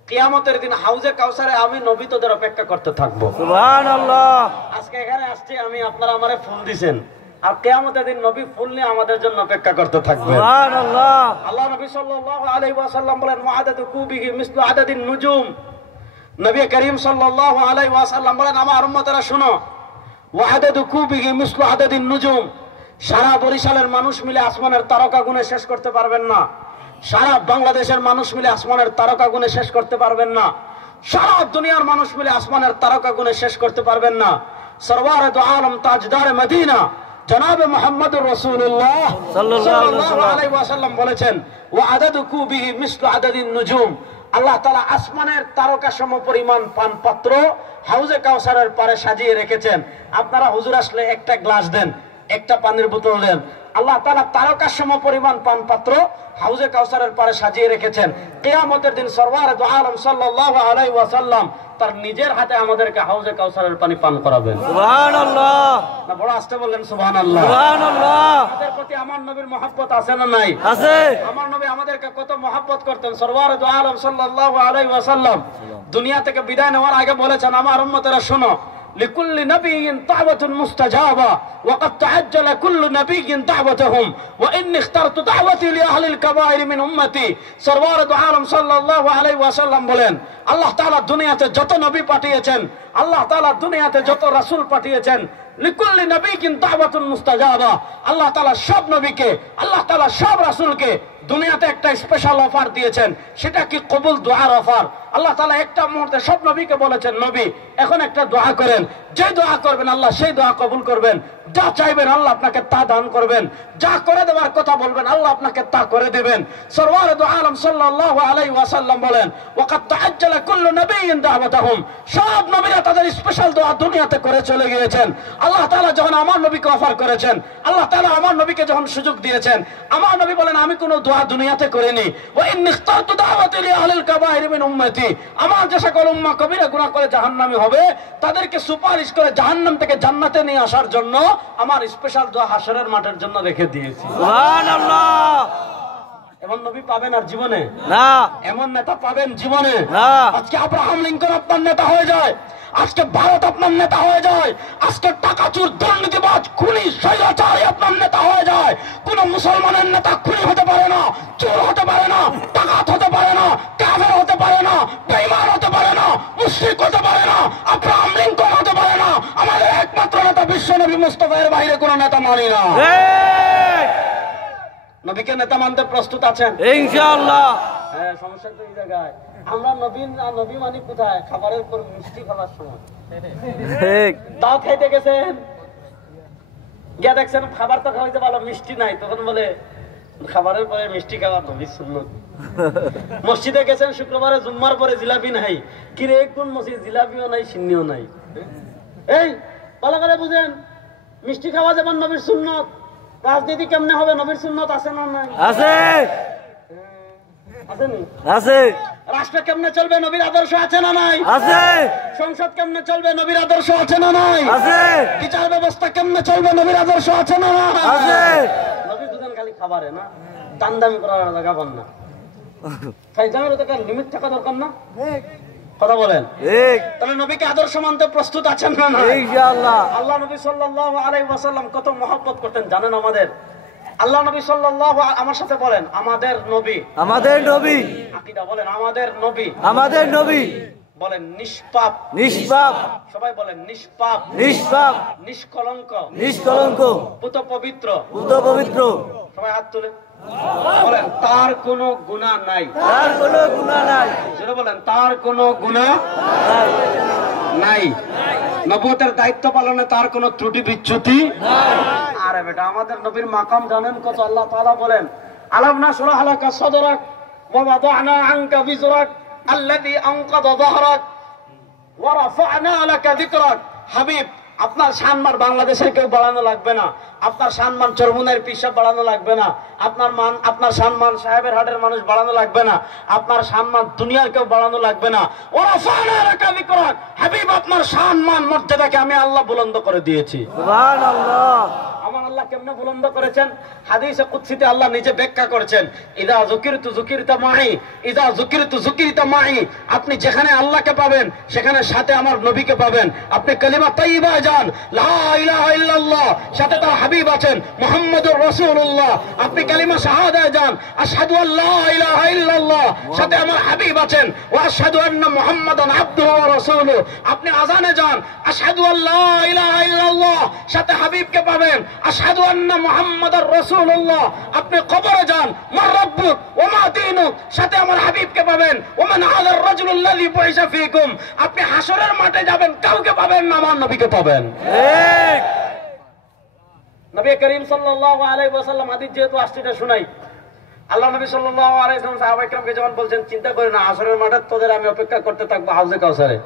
কিয়ামতের দিন হাউজে কাউসারে আমি নবী তোদের অপেক্ষা করতে থাকবো। সুবহানাল্লাহ। আজকে এখানে আসছি আমি, আপনারা আমারে ফুল দিবেন, আর কিয়ামতের দিন নবী ফুল নিয়ে আমাদের জন্য অপেক্ষা করতে থাকবে। সুবহানাল্লাহ। আল্লাহ নবী সাল্লাল্লাহু আলাইহি ওয়াসাল্লাম বলেন, মুআদাদু কুবিহি মিসলু আদাদিন নুজুম। নবী করিম সাল্লাল্লাহু আলাইহি ওয়াসাল্লাম বলেন, আমার উম্মতেরা শুনো, ওয়াদাদু কুবিহি মিসলু আদাদিন নুজুম, সারা বরিশালের মানুষ মিলে আসমানের তারকা গুণে শেষ করতে পারবেন না, সারা বাংলাদেশের মানুষ মিলে আসমানের তারকা গুণে শেষ করতে পারবেন না, সারা দুনিয়ার মানুষ মিলে আসমানের তারকা গুণে শেষ করতে পারবেন না। সরওয়ারে দু আলম তাজদার মদিনা জনাবে মুহাম্মদুর রাসূলুল্লাহ সাল্লাল্লাহু আলাইহি ওয়াসাল্লাম বলেছেন, ওয়া আদাদু কুবিহি মিসলু আদাদিন নুজুম, আল্লাহ তাআলা আসমানের তারকা সম পরিমাণ পান পাত্র হাউজে কাউসারের পারে সাজিয়ে রেখেছেন। আপনারা হুজুর আসলে একটা গ্লাস দেন, একটা পানির বোতল দেন, আল্লাহ তাআলা তারকা সম পরিমাণ পান পাত্র হাউজে কাউসারের পারে সাজিয়ে রেখেছেন। কিয়ামতের দিন সরওয়ারে দু আলম সাল্লাল্লাহু আলাইহি ওয়াসাল্লাম তার নিজের হাতে আমাদেরকে হাউজে কাউসারের পানি পান করাবেন। সুবহানাল্লাহ। না বড় আসতে বললেন সুবহানাল্লাহ। সুবহানাল্লাহ। আমাদের প্রতি আমার নবীর মহব্বত আছে না নাই? আছে। আমার নবী আমাদেরকে কত মহব্বত করতেন। সরওয়ারে দু আলম সাল্লাল্লাহু আলাইহি ওয়াসাল্লাম দুনিয়া থেকে বিদায় নেওয়ার আগে বলেছেন, আমার উম্মতেরা শোনো, লিকুল্লি নাবিয়্যিন দাওয়াতুন মুস্তাজাবা ওয়া ক্বাদ তাআজ্জালা কুল্লু নাবিয়্যিন দাওয়াতুহুম ওয়া ইন্নী ইখতারতু দাওয়াতি লিআহলিল কাবায়ির মিন উম্মতি। সরওয়ারে দু আলম সাল্লাল্লাহু আলাইহি ওয়াসাল্লাম বলেন, আল্লাহ তাআলা দুনিয়াতে যত নবী পাঠিয়েছেন, আল্লাহ তাআলা দুনিয়াতে যত রাসূল পাঠিয়েছেন, লিকুল্লি নাবিয়্যিন দাওয়াতুন মুস্তাজাবা, আল্লাহ তাআলা সব নবীকে, আল্লাহ তাআলা সব রাসূলকে দুনিয়াতে একটা স্পেশাল অফার দিয়েছেন। সেটা কি? কবুল দোয়ার অফার। আল্লাহ তাআলা একটা মুহূর্তে সব নবীকে বলেছেন, নবী এখন একটা দোয়া করেন, যে দোয়া করবেন আল্লাহ সেই দোয়া কবুল করবেন, যা চাইবেন আল্লাহ আপনাকে তা দান করবেন, যা করে দেওয়ার কথা বলবেন আল্লাহ আপনাকে তা করে দিবেন। সরওয়ারে দু আলম সাল্লাল্লাহু আলাইহি ওয়াসাল্লাম বলেন, ওয়া ক্বাদ তাআজ্জালা কুল্লু নাবিয়্যিন দাওয়াতাহুম, সব নবীরা তাদের স্পেশাল দোয়া দুনিয়াতে করে চলে গিয়েছেন। আল্লাহ তাআলা যখন আমার নবীকে অফার করেছেন, আল্লাহ তাআলা আমার নবীকে যখন সুযোগ দিয়েছেন, আমার নবী বলেন, আমি কোনো দোয়া দুনিয়াতে করিনি। ওয়া ইন্নী ইখতারতু দাওয়াতি লিআহলিল কাবায়ির মিন উম্মতি, আমার যে সকল উম্মাহ কবিরা গুনাহ করে জাহান্নামী হবে তাদেরকে সুপারিশ করে জাহান্নাম থেকে জান্নাতে নিয়ে আসার জন্য আমার স্পেশাল দোয়া হাসরের মাঠের জন্য রেখে দিয়েছি। সুবহানাল্লাহ। এমন নবী পাবেন আর জীবনে না, এমন নেতা পাবেন জীবনে না। আজকে আব্রাহাম লিঙ্কন আপনার নেতা হয়ে যায়, আজকে ভারত আপনার নেতা হয়ে যায়, আজকে টাকাচুর দুর্নীতিবাজ খুনি স্বৈরাচারী আপনার নেতা হয়ে যায়। কোন মুসলমানের নেতা খুনি হতে পারে না, চোর হতে পারে না, ডাকাত হতে পারে না, কাফের হতে পারে না, বেঈমান হতে পারে না, মুশরিক হতে পারে না, আব্রাহাম লিঙ্কন হতে পারে না। আমাদের একমাত্র নেতা বিশ্বনবী মুস্তাফা, এর বাইরে কোন নেতা মানি না। নবীকে নেতা মানতে প্রস্তুত আছেন ইনশাআল্লাহ? হ্যাঁ, সমস্যা তো এই জায়গায়। আমরা নবী মানি কোথায়? খাবারের পর মিষ্টি খাবার সময় ঠিক। দাওয়াত খাইতে গেছেন, গিয়া দেখছেন খাবার তো খাওয়াইতে ভালো, মিষ্টি নাই, তখন বলে খাবারের পরে মিষ্টি খাওয়া নবীর সুন্নাত। মসজিদে গেছেন শুক্রবারে, জুম্মার পরে জিলাপি নাই, কিরে কোন মসজিদ জিলাপিও নাই, সিন্নিও নাই। এই ভালো করে বুঝেন, মিষ্টি খাওয়া যেমন নবীর সুন্নত, রাজনীতি কেমনে হবে? নবীর সুন্নত আছে না নাই? আছে, আসেনি? আছে। রাষ্ট্র কেমনে চলবে? নবীর আদর্শ আছে না নাই? আছে। সংসদ কেমনে চলবে? নবীর আদর্শ আছে না নাই? আছে। বিচার ব্যবস্থা কেমনে চলবে? নবীর আদর্শ আছে না নাই? আছে। নবী দুজন খালি খাবারে না, দান দামি করার জায়গা পান না। ফাইজামের তো লিমিট থাকা দরকার না? কথা বলেন। ঠিক। তাহলে নবীকে আদর্শ মানতে প্রস্তুত আছেন না নাই? ইনশাআল্লাহ। আল্লাহ নবী সাল্লাল্লাহু আলাইহি ওয়াসাল্লাম কত মহব্বত করতেন জানেন আমাদের? আল্লাহ নবী সাল্লাল্লাহু, আমার সাথে বলেন আমাদের নবী। আমাদের নবী। আকীদা বলেন আমাদের নবী। আমাদের নবী বলেন নিষ্পাপ। নিষ্পাপ। সবাই বলেন নিষ্পাপ, নিষ্পাপ, নিষ্কলঙ্ক, নিষ্কলঙ্ক, পুত পবিত্র। পুত পবিত্র। সবাই হাত তুলে বলেন তার কোনো গুনাহ নাই। তার কোনো গুনাহ নাই। যেটা বলেন তার কোনো গুনাহ নাই। নাই। নবুয়তের দায়িত্ব পালনে তার কোনো ত্রুটি বিচ্যুতি নাই। আরে বেটা, আমাদের নবীর মাকাম জানেন কত? আল্লাহ তাআলা বলেন আলাম নাশরাহ লাকা সাদরাক ওয়া ওয়াদা'না আনকা বিজরাক আল্লাযী আনকাযা যাহরাক ওয়া রাফা'না লাকা যিকরাক। হাবিব, আপনার সম্মান বাংলাদেশের কেউ বাড়ানো লাগবে না, আপনার সম্মান চরমুনার পিসাব বাড়ানো লাগবে না, আপনার সম্মান সাহেবের হাটের মানুষ বাড়ানো লাগবে না, আপনার সম্মান দুনিয়ার কেউ বাড়ানো লাগবে না। ওরা হাবিব, আপনার সম্মান মর্যাদাকে আমি আল্লাহ বুলন্দ করে দিয়েছি। সুবহানাল্লাহ। আমার আল্লাহ কেমনে বুলন্দ করেছেন? হাদিসে কুদসিতে আল্লাহ নিজে ব্যাখ্যা করেছেন, ইদা যুকিরতু যুকিরতা মাই, ইদা যুকিরতু যুকিরতা মাই। আপনি যেখানে আল্লাহকে পাবেন সেখানে সাথে আমার নবীকে পাবেন। আপনি কালিমা তাইয়্যিবা যান, লা ইলাহা ইল্লাল্লাহ, সাথে তার হাবিব আছেন মুহাম্মদুর রাসূলুল্লাহ। আপনি কালিমা শাহাদায় যান, আশহাদু আল্লা ইলাহা ইল্লাল্লাহ, সাথে আমার হাবিব আছেন, ওয়া আশহাদু আন্না মুহাম্মাদান আবদুহু ওয়া রাসূলুহু। আপনি আযানে যান, আশহাদু আল্লা ইলাহা ইল্লাল্লাহ, সাথে হাবিবকে পাবেন, আশহাদু আন্না মুহাম্মাদার রাসূলুল্লাহ। আপনি কবরে যান, মার রাব্বুক ওয়া মা দীনুক, সাথে আমার হাবিবকে পাবেন, ওয়া মান হাযার রাজুলুল্লাযী বুইসা ফীকুম। আপনি হাসরের মাঠে যাবেন, কাউকে পাবেন না, আমার নবীকে পাবেন। ঠিক। নবী করিম সাল্লাল্লাহু আলাইহি ওয়াসাল্লাম হাদিস যেহেতু আসছে এটা শুনাই। আল্লাহ নবী সাল্লাল্লাহু আলাইহি ওয়াসাল্লাম সাহাবায়ে কেরামকে যখন বলছেন, চিন্তা করে না, হাসরের মাঠে তোদের আমি অপেক্ষা করতে থাকবো হাউজে কাউসারে।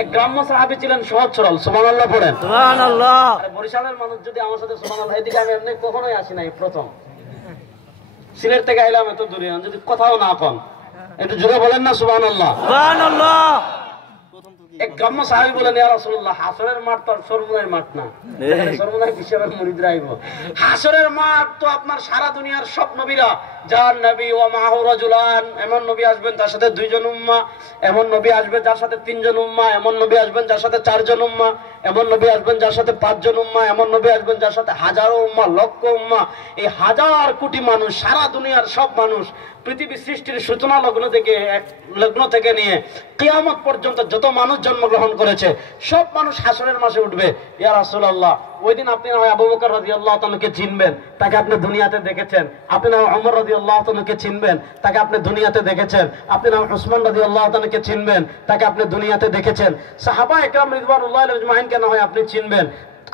এক গ্রাম্য সাহাবী ছিলেন, সহজ সরল, সুবহানাল্লাহ পড়েন। সুবহানাল্লাহ। আরে বরিশালের মানুষ যদি আমার সাথে সুবহানাল্লাহ, এদিকে আমি এমনি কখনোই আসি নাই, প্রথম সিলেট থেকে আইলাম এত দূরে, যদি কথাও না কন একটু জোরে বলেন না সুবহানাল্লাহ। সুবহানাল্লাহ। এক গ্রাম্য সাহাবী বলেন, ইয়া রাসূলুল্লাহ, হাসরের মাঠ তো সর্বদাই মাঠ না, সর্বদাই বিশ্ববের মুরিদরা আইব। হাসরের মাঠ তো আপনার সারা দুনিয়ার সব নবীরা, যার নবী ওয়া মাহু রাজুলান, এমন নবী আসবেন যার সাথে 2 জন উম্মাহ, এমন নবী আসবে যার সাথে 3 জন উম্মাহ, এমন নবী আসবেন যার সাথে 4 জন উম্মাহ, এমন নবী আসবেন যার সাথে 5 জন উম্মাহ, এমন নবী আসবেন যার সাথে হাজারো উম্মাহ, লক্ষ উম্মাহ। এই হাজার কোটি মানুষ, সারা দুনিয়ার সব মানুষ, পৃথিবী সৃষ্টির সূচনা লগ্ন থেকে নিয়ে কিয়ামত পর্যন্ত যত মানুষ জন্মগ্রহণ করেছে সব মানুষ হাসরের মাসে উঠবে। ইয়া রাসূলুল্লাহ, ওই দিন আপনি না হয় আবু বকর রাদিয়াল্লাহু তাআলাকে চিনবেন, তাকে আপনি দুনিয়াতে দেখেছেন। আপনি না হয় ওমর রাদিয়াল্লাহু তাআলাকে চিনবেন, তাকে আপনি দুনিয়াতে দেখেছেন। আপনি না হয় উসমান রাদিয়াল্লাহু তাআলাকে চিনবেন, তাকে আপনি দুনিয়াতে দেখেছেন। সাহাবায়ে কেরাম রিদওয়ানুল্লাহি আলাইহিম না হয় আপনি চিনবেন,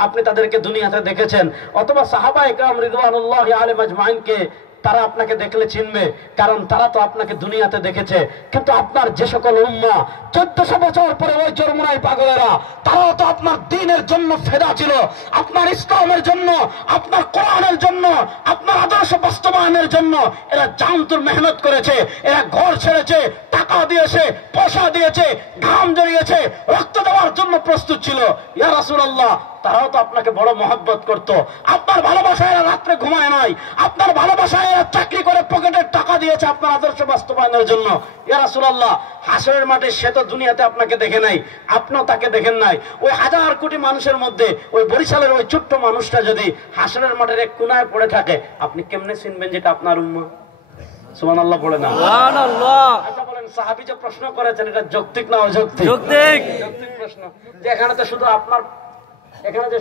আপনি তাদেরকে দুনিয়াতে দেখেছেন। অথবা সাহাবায়ে কেরাম রিদওয়ানুল্লাহি আলাইহিম আজমাইনকে তারা আপনাকে দেখলে চিনবে, কারণ তারা তো আপনাকে দুনিয়াতে দেখেছে। কিন্তু আপনার যে সকল উম্মাহ 1400 বছর পরে ওই চরমুনাই পাগলেরা, তারাও তো আপনার দ্বীনের জন্য ফেদা ছিল, আপনার ইসলামের জন্য, আপনার কোরআনের জন্য, আপনার আদর্শ বাস্তবায়নের জন্য এরা জানতুর মেহনত করেছে, এরা ঘর ছেড়েছে, টাকা দিয়েছে, পয়সা দিয়েছে, ঘাম জড়িয়েছে, রক্ত দেওয়ার জন্য প্রস্তুত ছিল। ইয়া রাসূলুল্লাহ, তারাও তো আপনাকে বড় মহব্বত করত। আপনার ভালোবাসায় এরা রাত্রে ঘুমায় নাই, আপনার ভালোবাসায় এরা চাকরি করে পকেটের টাকা দিয়ে দিয়েছে আপনার আদর্শ বাস্তবায়নের জন্য। ইয়া রাসূলুল্লাহ, হাসরের মাঠে সে তো দুনিয়াতে আপনাকে দেখে নাই, আপনিও তাকে দেখেন নাই। ওই হাজার কোটি মানুষের মধ্যে ওই বরিশালের ওই ছোট্ট মানুষটা যদি হাসরের মাঠের এক কোনায় পড়ে থাকে, আপনি কেমনে চিনবেন যেটা আপনার উম্মাহ? সুবহানাল্লাহ পড়ে না? সুবহানাল্লাহ। আচ্ছা বলেন, সাহাবী যে প্রশ্ন করেছেন এটা যৌক্তিক না অযৌক্তিক? যৌক্তিক। যৌক্তিক প্রশ্ন। যে এখানে তো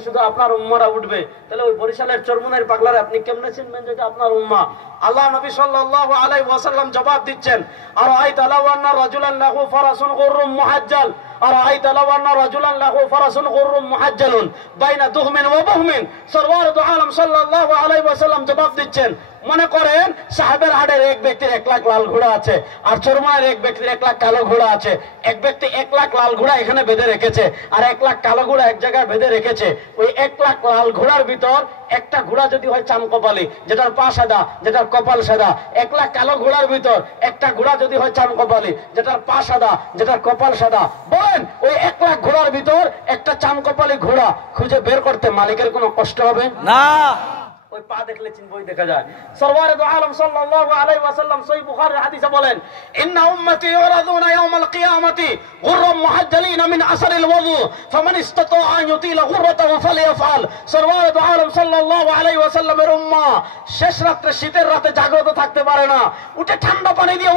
শুধু আপনার উম্মারা উঠবে, তাহলে ওই বরিশালের চরমুনের পাগলারে আপনি কেমনে চিনবেন যেটা আপনার উম্মাহ? আল্লাহ নবী সাল্লাল্লাহু আলাইহি ওয়াসাল্লাম জবাব দিচ্ছেন, আর আইতা লাউ আন্না রাজুলান লাহু ফারাসুন গুররুম মুহাজ্জাল, আর আইতা লাউ আন্না রাজুলান লাহু ফারাসুন গুররুম মুহাজ্জালুন বাইনা দুহমিন ওয়া বুহমিন। সরওয়ার দু আলম সাল্লাল্লাহু আলাইহি ওয়াসাল্লাম জবাব দিচ্ছেন, মনে করেন সাহেবের হাটের এক ব্যক্তির 1 লাখ লাল ঘোড়া আছে, আর চরমায়ের এক ব্যক্তির 1 লাখ কালো ঘোড়া আছে। এক ব্যক্তি 1 লাখ লাল ঘোড়া এখানে বেঁধে রেখেছে, আর 1 লাখ কালো ঘোড়া এক জায়গায় বেঁধে রেখেছে। ওই 1 লাখ লাল ঘোড়ার ভিতর একটা ঘোড়া যদি হয় চাম কপালি, যেটার পা সাদা, যেটার কপাল সাদা, 1 লাখ কালো ঘোড়ার ভিতর একটা ঘোড়া যদি হয় চাম কপালি, যেটার পা সাদা, যেটার কপাল সাদা, বলেন ওই 1 লাখ ঘোড়ার ভিতর একটা চাম কপালি ঘোড়া খুঁজে বের করতে মালিকের কোনো কষ্ট হবে না? ওই পা দেখলে চিনবই দেখা যায়। সরওয়ারে দু আলম সাল্লাল্লাহু আলাইহি ওয়াসাল্লাম সহিহ বুখারীর হাদিসে বলেন, ইন্না উম্মতি ইউরাদুনা ইয়াউমাল কিয়ামাতি গুররাম মুহাজ্জালিনা মিন আসরিল ওযু ফামান ইসতাতা আন ইউতিলা গুররাতাহু ফালইয়াফআল। সরওয়ারে দু আলম সাল্লাল্লাহু আলাইহি ওয়াসাল্লামের উম্মাহ শেষ রাতে, শীতের রাতে জাগ্রত থাকতে পারে না, উঠে ঠান্ডা পানি দিয়ে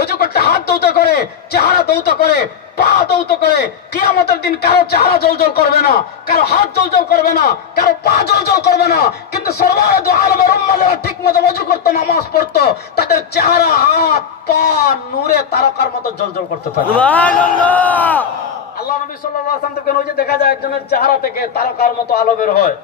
ওযু করতে হাত ধৌত করে, চেহারা ধৌত করে, পা দৌত করে। কিয়ামতের দিন কারো চেহারা জলজল করবে না, কারো হাত জলজল করবে না, কারো পা জলজল করবে না। কিন্তু সরওয়ারে দু আলমের উম্মাহ যারা ঠিক মতো ওযু করতো, নামাজ পড়তো, তাদের চেহারা, হাত, পা নূরে তারকার মতো জলজল করতে থাকে। সুবহানাল্লাহ। আল্লাহ নবী সাল্লাল্লাহু আলাইহি ওয়াসাল্লাম থেকে ওই যে দেখা যায় একজনের চেহারা থেকে তারকার মতো আলো বের হয়,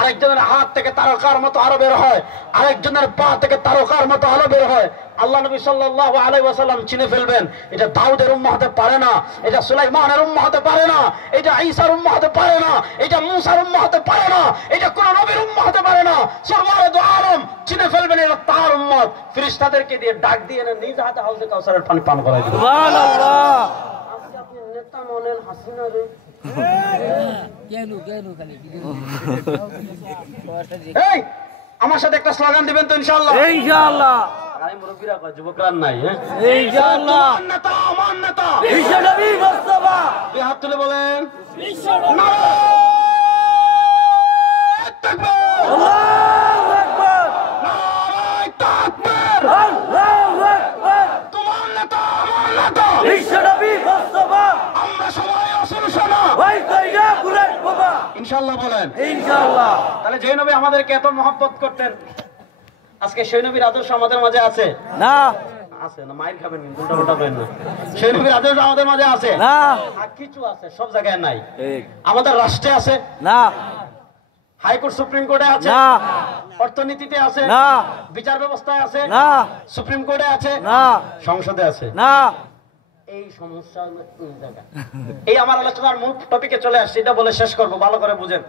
আরেকজনের হাত থেকে তারকার মতো আলো বের হয়, আরেকজনের পা থেকে তারকার মতো আলো বের হয়। আল্লাহ নবী সাল্লাল্লাহু আলাইহি ওয়াসাল্লাম চিনে ফেলবেন, এটা দাউদের উম্মাহ হতে পারে না, এটা সুলাইমানের উম্মাহ হতে পারে না, এটা ঈসার উম্মাহ হতে পারে না, এটা মূসার উম্মাহ হতে পারে না, এটা কোন নবীর উম্মাহ হতে পারে না। সরওয়ারে দু আলম চিনে ফেলবেন এটা তার উম্মত। ফেরেশতাদেরকে দিয়ে ডাক দিয়ে এনে নিজ হাতে হাউজে কাউসারের পানি পান করাই দিবেন। সুবহানাল্লাহ। আপনি নেতা মনেন হাসিনা রে, এই আমার সাথে একটা স্লোগান দিবেন তো ইনশাআল্লাহ? ইনশাআল্লাহ। আরে মুরব্বিরা কয়, যুবকরা নাই। হ্যাঁ ইনশাআল্লাহ। নেতা আমার নেতা বিশ্ব নবী মুস্তাফা। দুই হাত তুলে বলেন, আল্লাহু আকবার। আল্লাহু আকবার। তোমার নেতা আমার নেতা, বিশ্ব নবী মুস্তাফা। আমরা সবাই আসল শোনা ওই কইরা বুলেট বাবা। ইনশাআল্লাহ বলেন। ইনশাআল্লাহ। তাহলে যে নবী আমাদেরকে এত মহব্বত করতেন, আজকে সেই নবীর আদর্শ আমাদের মাঝে আছে না? আছে না? মাইর খাবেন কিন্তু, উল্টা উল্টা করেন না। সেই নবীর আদর্শ আমাদের মাঝে আছে না? কিছু আছে, সব জায়গায় নাই। ঠিক। আমাদের রাষ্ট্রে আছে না? হাইকোর্ট সুপ্রিম কোর্টে আছে না? অর্থনীতিতে আছে না? বিচার ব্যবস্থায় আছে না? সুপ্রিম কোর্টে আছে না? সংসদে আছে না? এই সমস্যা হলো এই জায়গা। এই আমার আলোচনার মূল টপিকে চলে আসছে, এটা বলে শেষ করব, ভালো করে বুঝেন।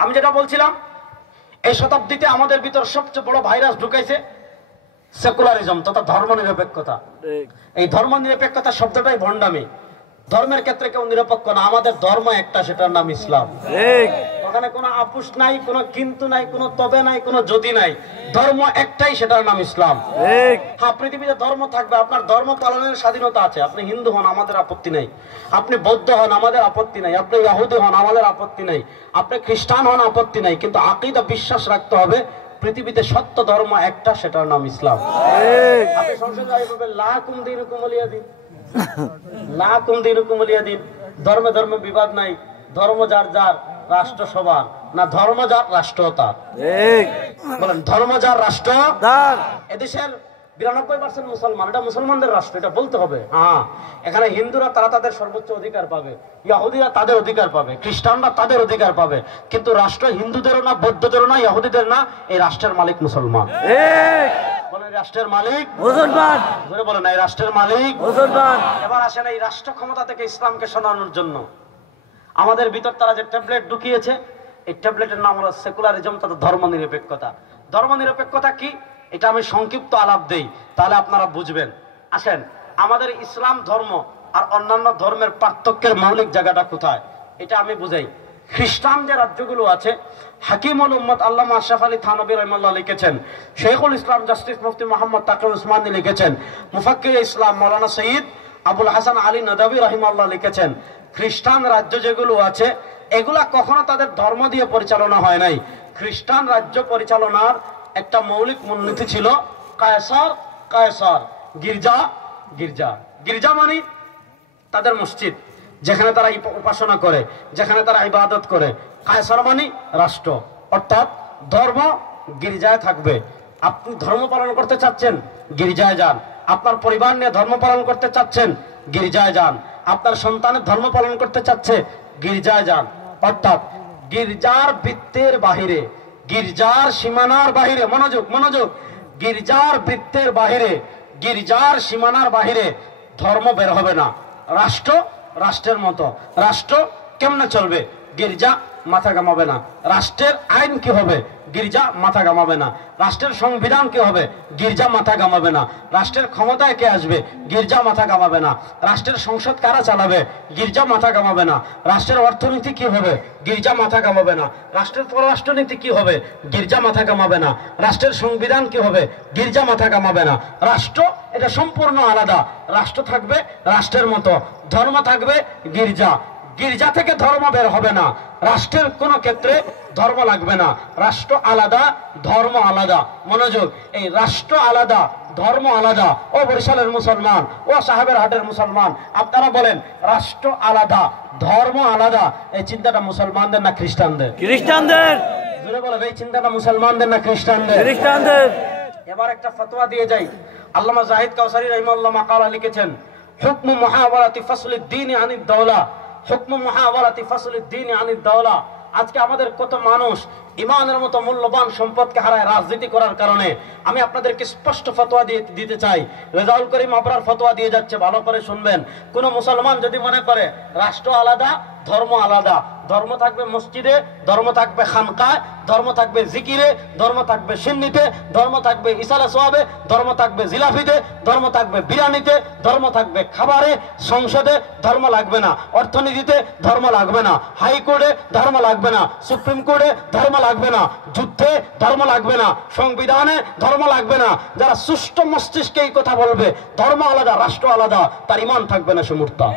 আমি যেটা বলছিলাম, এই শতাব্দীতে আমাদের ভিতর সবচেয়ে বড় ভাইরাস ঢুকাইছে সেকুলারিজম তথা ধর্মনিরপেক্ষতা। এই ধর্মনিরপেক্ষতা শব্দটাই ভণ্ডামি। ধর্মের ক্ষেত্রে কেউ নিরপেক্ষ না, আমাদের ধর্ম একটা, সেটার নাম ইসলাম। ঠিক। ওখানে কোনো আপুস নাই, কোনো কিন্তু নাই, কোনো তবে নাই, কোনো যদি নাই, ধর্ম একটাই, সেটার নাম ইসলাম। ঠিক। হ্যাঁ, পৃথিবীতে ধর্ম থাকবে, আপনার ধর্ম পালনের স্বাধীনতা আছে। আপনি হিন্দু হন, আমাদের আপত্তি নাই। আপনি বৌদ্ধ হন, আমাদের আপত্তি নাই। আপনি ইহুদি হন, আমাদের আপত্তি নাই। আপনি খ্রিস্টান হন, আপত্তি নাই। কিন্তু আকীদা, বিশ্বাস রাখতে হবে পৃথিবীতে সত্য ধর্ম একটা, সেটার নাম ইসলাম। ঠিক। আপনি সংসদে বলবেন লাকুম দীনুকুম ওয়ালিয়া দিন, লাকুম দীনুকুম ওয়ালিয়া দিন। ধর্মে ধর্মে বিবাদ নাই, ধর্ম যার যার, রাষ্ট্র সবার না, ধর্ম যার রাষ্ট্র তার। ঠিক। বলেন ধর্ম যার রাষ্ট্র তার। এদেশের 92% মুসলমান, এটা মুসলমানদের রাষ্ট্র, এটা বলতে হবে। হ্যাঁ, এখানে হিন্দুরা তারা তাদের সর্বোচ্চ অধিকার পাবে, ইহুদিরা তাদের অধিকার পাবে, খ্রিস্টানরা তাদের অধিকার পাবে, কিন্তু রাষ্ট্র হিন্দুদেরও না, বৌদ্ধদেরও না, ইহুদিদের না, এই রাষ্ট্রের মালিক মুসলমান। ঠিক। বলেন রাষ্ট্রের মালিক মুসলমান। ধরে বলেন এই রাষ্ট্রের মালিক মুসলমান। এবার আসেন এই রাষ্ট্র ক্ষমতা থেকে ইসলামকে সরানোর জন্য আমাদের ভিতর তারা যে ট্যাবলেট ঢুকিয়েছে, এই ট্যাবলেটের নাম হলো সেকুলারিজম তথা ধর্মনিরপেক্ষতা। ধর্মনিরপেক্ষতা কি, এটা আমি সংক্ষিপ্ত আলাপ দেই, তাহলে আপনারা বুঝবেন। আসেন, আমাদের ইসলাম ধর্ম আর অন্যান্য ধর্মের পার্থক্যের মৌলিক জায়গাটা কোথায়, এটা আমি বুঝাই। খ্রিস্টান যে রাজ্যগুলো আছে, হাকিমুল উম্মত আল্লামা আশরাফ আলী থানভী রাহিমাহুল্লাহ লিখেছেন, শেখুল ইসলাম জাস্টিস মুফতি মোহাম্মদ তাকি উসমানী লিখেছেন, মুফাক্কির ইসলাম মাওলানা সৈয়দ আবুল হাসান আলী নদভী রাহিমাহুল্লাহ লিখেছেন, খ্রিস্টান রাজ্য যেগুলো আছে এগুলা কখনো তাদের ধর্ম দিয়ে পরিচালনা হয় নাই। খ্রিস্টান রাজ্য পরিচালনার একটা মৌলিক মূলনীতি ছিল কায়সার কায়সার, গির্জা গির্জা। গির্জা মানে তাদের মসজিদ, যেখানে তারা উপাসনা করে, যেখানে তারা ইবাদত করে। কায়সার মানে রাষ্ট্র, অর্থাৎ ধর্ম গির্জায় থাকবে। আপনি ধর্ম পালন করতে চাচ্ছেন, গির্জায় যান। আপনার পরিবার নিয়ে ধর্ম পালন করতে চাচ্ছেন, গির্জায় যান। আপনার সন্তানের ধর্ম পালন করতে চাচ্ছে, গির্জায় যান। অর্থাৎ গির্জার বৃত্তের বাহিরে, গির্জার সীমানার বাহিরে, মনোযোগ মনোযোগ, গির্জার বৃত্তের বাহিরে, গির্জার সীমানার বাহিরে ধর্ম বের হবে না। রাষ্ট্র রাষ্ট্রের মতো, রাষ্ট্র কেমনে চলবে? গির্জা মাথা ঘামাবে না। রাষ্ট্রের আইন কি হবে? গির্জা মাথা ঘামাবে না। রাষ্ট্রের সংবিধান কি হবে? গির্জা মাথা ঘামাবে না। রাষ্ট্রের ক্ষমতায় কে আসবে? গির্জা মাথা ঘামাবে না। রাষ্ট্রের সংসদ কারা চালাবে? গির্জা মাথা ঘামাবে না। রাষ্ট্রের অর্থনীতি কি হবে? গির্জা মাথা ঘামাবে না। রাষ্ট্রের পররাষ্ট্রনীতি কি হবে? গির্জা মাথা ঘামাবে না। রাষ্ট্রের সংবিধান কি হবে? গির্জা মাথা ঘামাবে না। রাষ্ট্র এটা সম্পূর্ণ আলাদা। রাষ্ট্র থাকবে রাষ্ট্রের মতো, ধর্ম থাকবে গির্জা। গির্জা থেকে ধর্ম বের হবে না। রাষ্ট্রের কোন ক্ষেত্রে ধর্ম লাগবে না। রাষ্ট্র আলাদা, ধর্ম আলাদা। মনোযোগ, এই রাষ্ট্র আলাদা, ধর্ম আলাদা। ও বরিশালের মুসলমান, ও সাহেবের হাটের মুসলমান, আপনারা বলেন রাষ্ট্র আলাদা, ধর্ম আলাদা, এই চিন্তাটা মুসলমানদের না খ্রিস্টানদের? খ্রিস্টানদের। জোরে বলেন, এই চিন্তাটা মুসলমানদের না খ্রিস্টানদের? খ্রিস্টানদের। এবার একটা ফতোয়া দিয়ে যাই। আল্লামা জাহিদ কাউসারী রাহিমাহুল্লাহ মাকালা লিখেছেন, হুকমু মুহাওয়ারাতি ফাসলিদ দ্বীন আনিদ দাওলা, হুকমু মুহাওয়ারাতি ফাসলিদ দ্বীন আনিদ দাওলা। আজকে আমাদের কত মানুষ ইমানের মতো মূল্যবান সম্পদকে হারায় রাজনীতি করার কারণে। আমি আপনাদেরকে স্পষ্ট ফতোয়া দিতে চাই। রেজাউল করিম আবরার ফতোয়া দিয়ে যাচ্ছে, ভালো করে শুনবেন। কোন মুসলমান যদি মনে করে রাষ্ট্র আলাদা, ধর্ম আলাদা, ধর্ম থাকবে মসজিদে, ধর্ম থাকবে খানকায়, ধর্ম থাকবে জিকিরে, ধর্ম থাকবে সিন্নিতে, ধর্ম থাকবে ইসালে সোয়াবে, ধর্ম থাকবে জিলাফিতে, ধর্ম থাকবে বিরিয়ানিতে, ধর্ম থাকবে খাবারে, সংসদে ধর্ম লাগবে না, অর্থনীতিতে ধর্ম লাগবে না, হাইকোর্টে ধর্ম লাগবে না, সুপ্রিম কোর্টে ধর্ম লাগবে না, যুদ্ধে ধর্ম লাগবে না, সংবিধানে ধর্ম লাগবে না। যারা সুষ্ঠু মস্তিষ্কে এই কথা বলবে ধর্ম আলাদা, রাষ্ট্র আলাদা, তার ইমান থাকবে না, সে মুর্তাদ।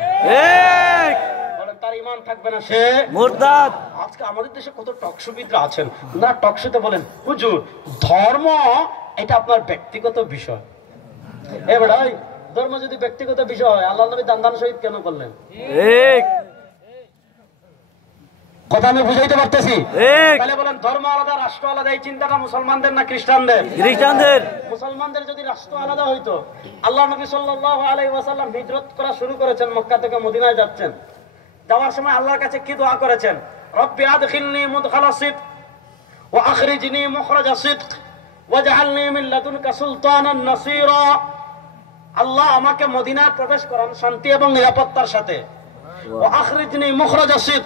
তার ইমান থাকবে না, সে মুরতাদ। আজকে আমাদের দেশে কত টকশোবিদরা আছেন, ওনারা টকশোতে বলেন, হুজুর ধর্ম এটা আপনার ব্যক্তিগত বিষয়। এ ভাই, ধর্ম যদি ব্যক্তিগত বিষয় হয়, আল্লাহ নবী দান শহীদ কেন করলেন? ঠিক কথা আমি বুঝাইতে পারতেছি? ঠিক। তাহলে বলেন ধর্ম আলাদা, রাষ্ট্র আলাদা, এই চিন্তাটা মুসলমানদের না খ্রিস্টানদের? খ্রিস্টানদের। মুসলমানদের যদি রাষ্ট্র আলাদা হইতো, আল্লাহ নবী সাল্লাল্লাহু আলাইহি ওয়াসাল্লাম হিজরত করা শুরু করেছেন, মক্কা থেকে মদিনায় যাচ্ছেন। যাওয়ার সময় আল্লাহর কাছে কি দোয়া করেছেন? রব্বি আদখিলনি মুদখালা সিদক ওয়া আখরিজনি মুখরাজা সিদক ওয়াজআলনি মিন লাদুনকা সুলতানান নাসীরা। আল্লাহ আমাকে মদিনায় প্রবেশ করান শান্তি এবং নিরাপত্তার সাথে। ওয়া আখরিজনি মুখরাজা সিদক,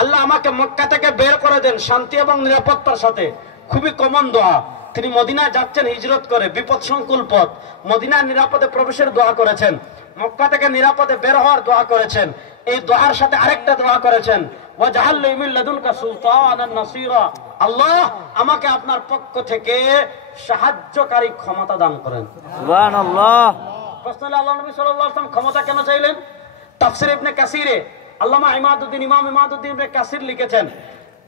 আল্লাহ আমাকে মক্কা থেকে বের করে দেন শান্তি এবং নিরাপত্তার সাথে। খুবই কমন দোয়া। তিনি মদিনায় যাচ্ছেন হিজরত করে, বিপদ সংকুল পথ, মদিনায় নিরাপদে প্রবেশের দোয়া করেছেন, মক্কা থেকে নিরাপদে বের হওয়ার দোয়া করেছেন। এই দোয়ার সাথে আরেকটা দোয়া করেছেন, ওয়াজআলনি মিন লাদুনকা সুলতানান নাসীরা, আল্লাহ আমাকে আপনার পক্ষ থেকে সাহায্যকারী ক্ষমতা দান করেন। সুবহানাল্লাহ। প্রশ্ন হলো, আল্লাহ নবী সাল্লাল্লাহু আলাইহি ওয়াসাল্লাম ক্ষমতা কেন চাইলেন? তাফসীর ইবনে কাসিরে আল্লামা ইমাদউদ্দিন, ইমাম ইমাদউদ্দিন ইবনে কাসির লিখেছেন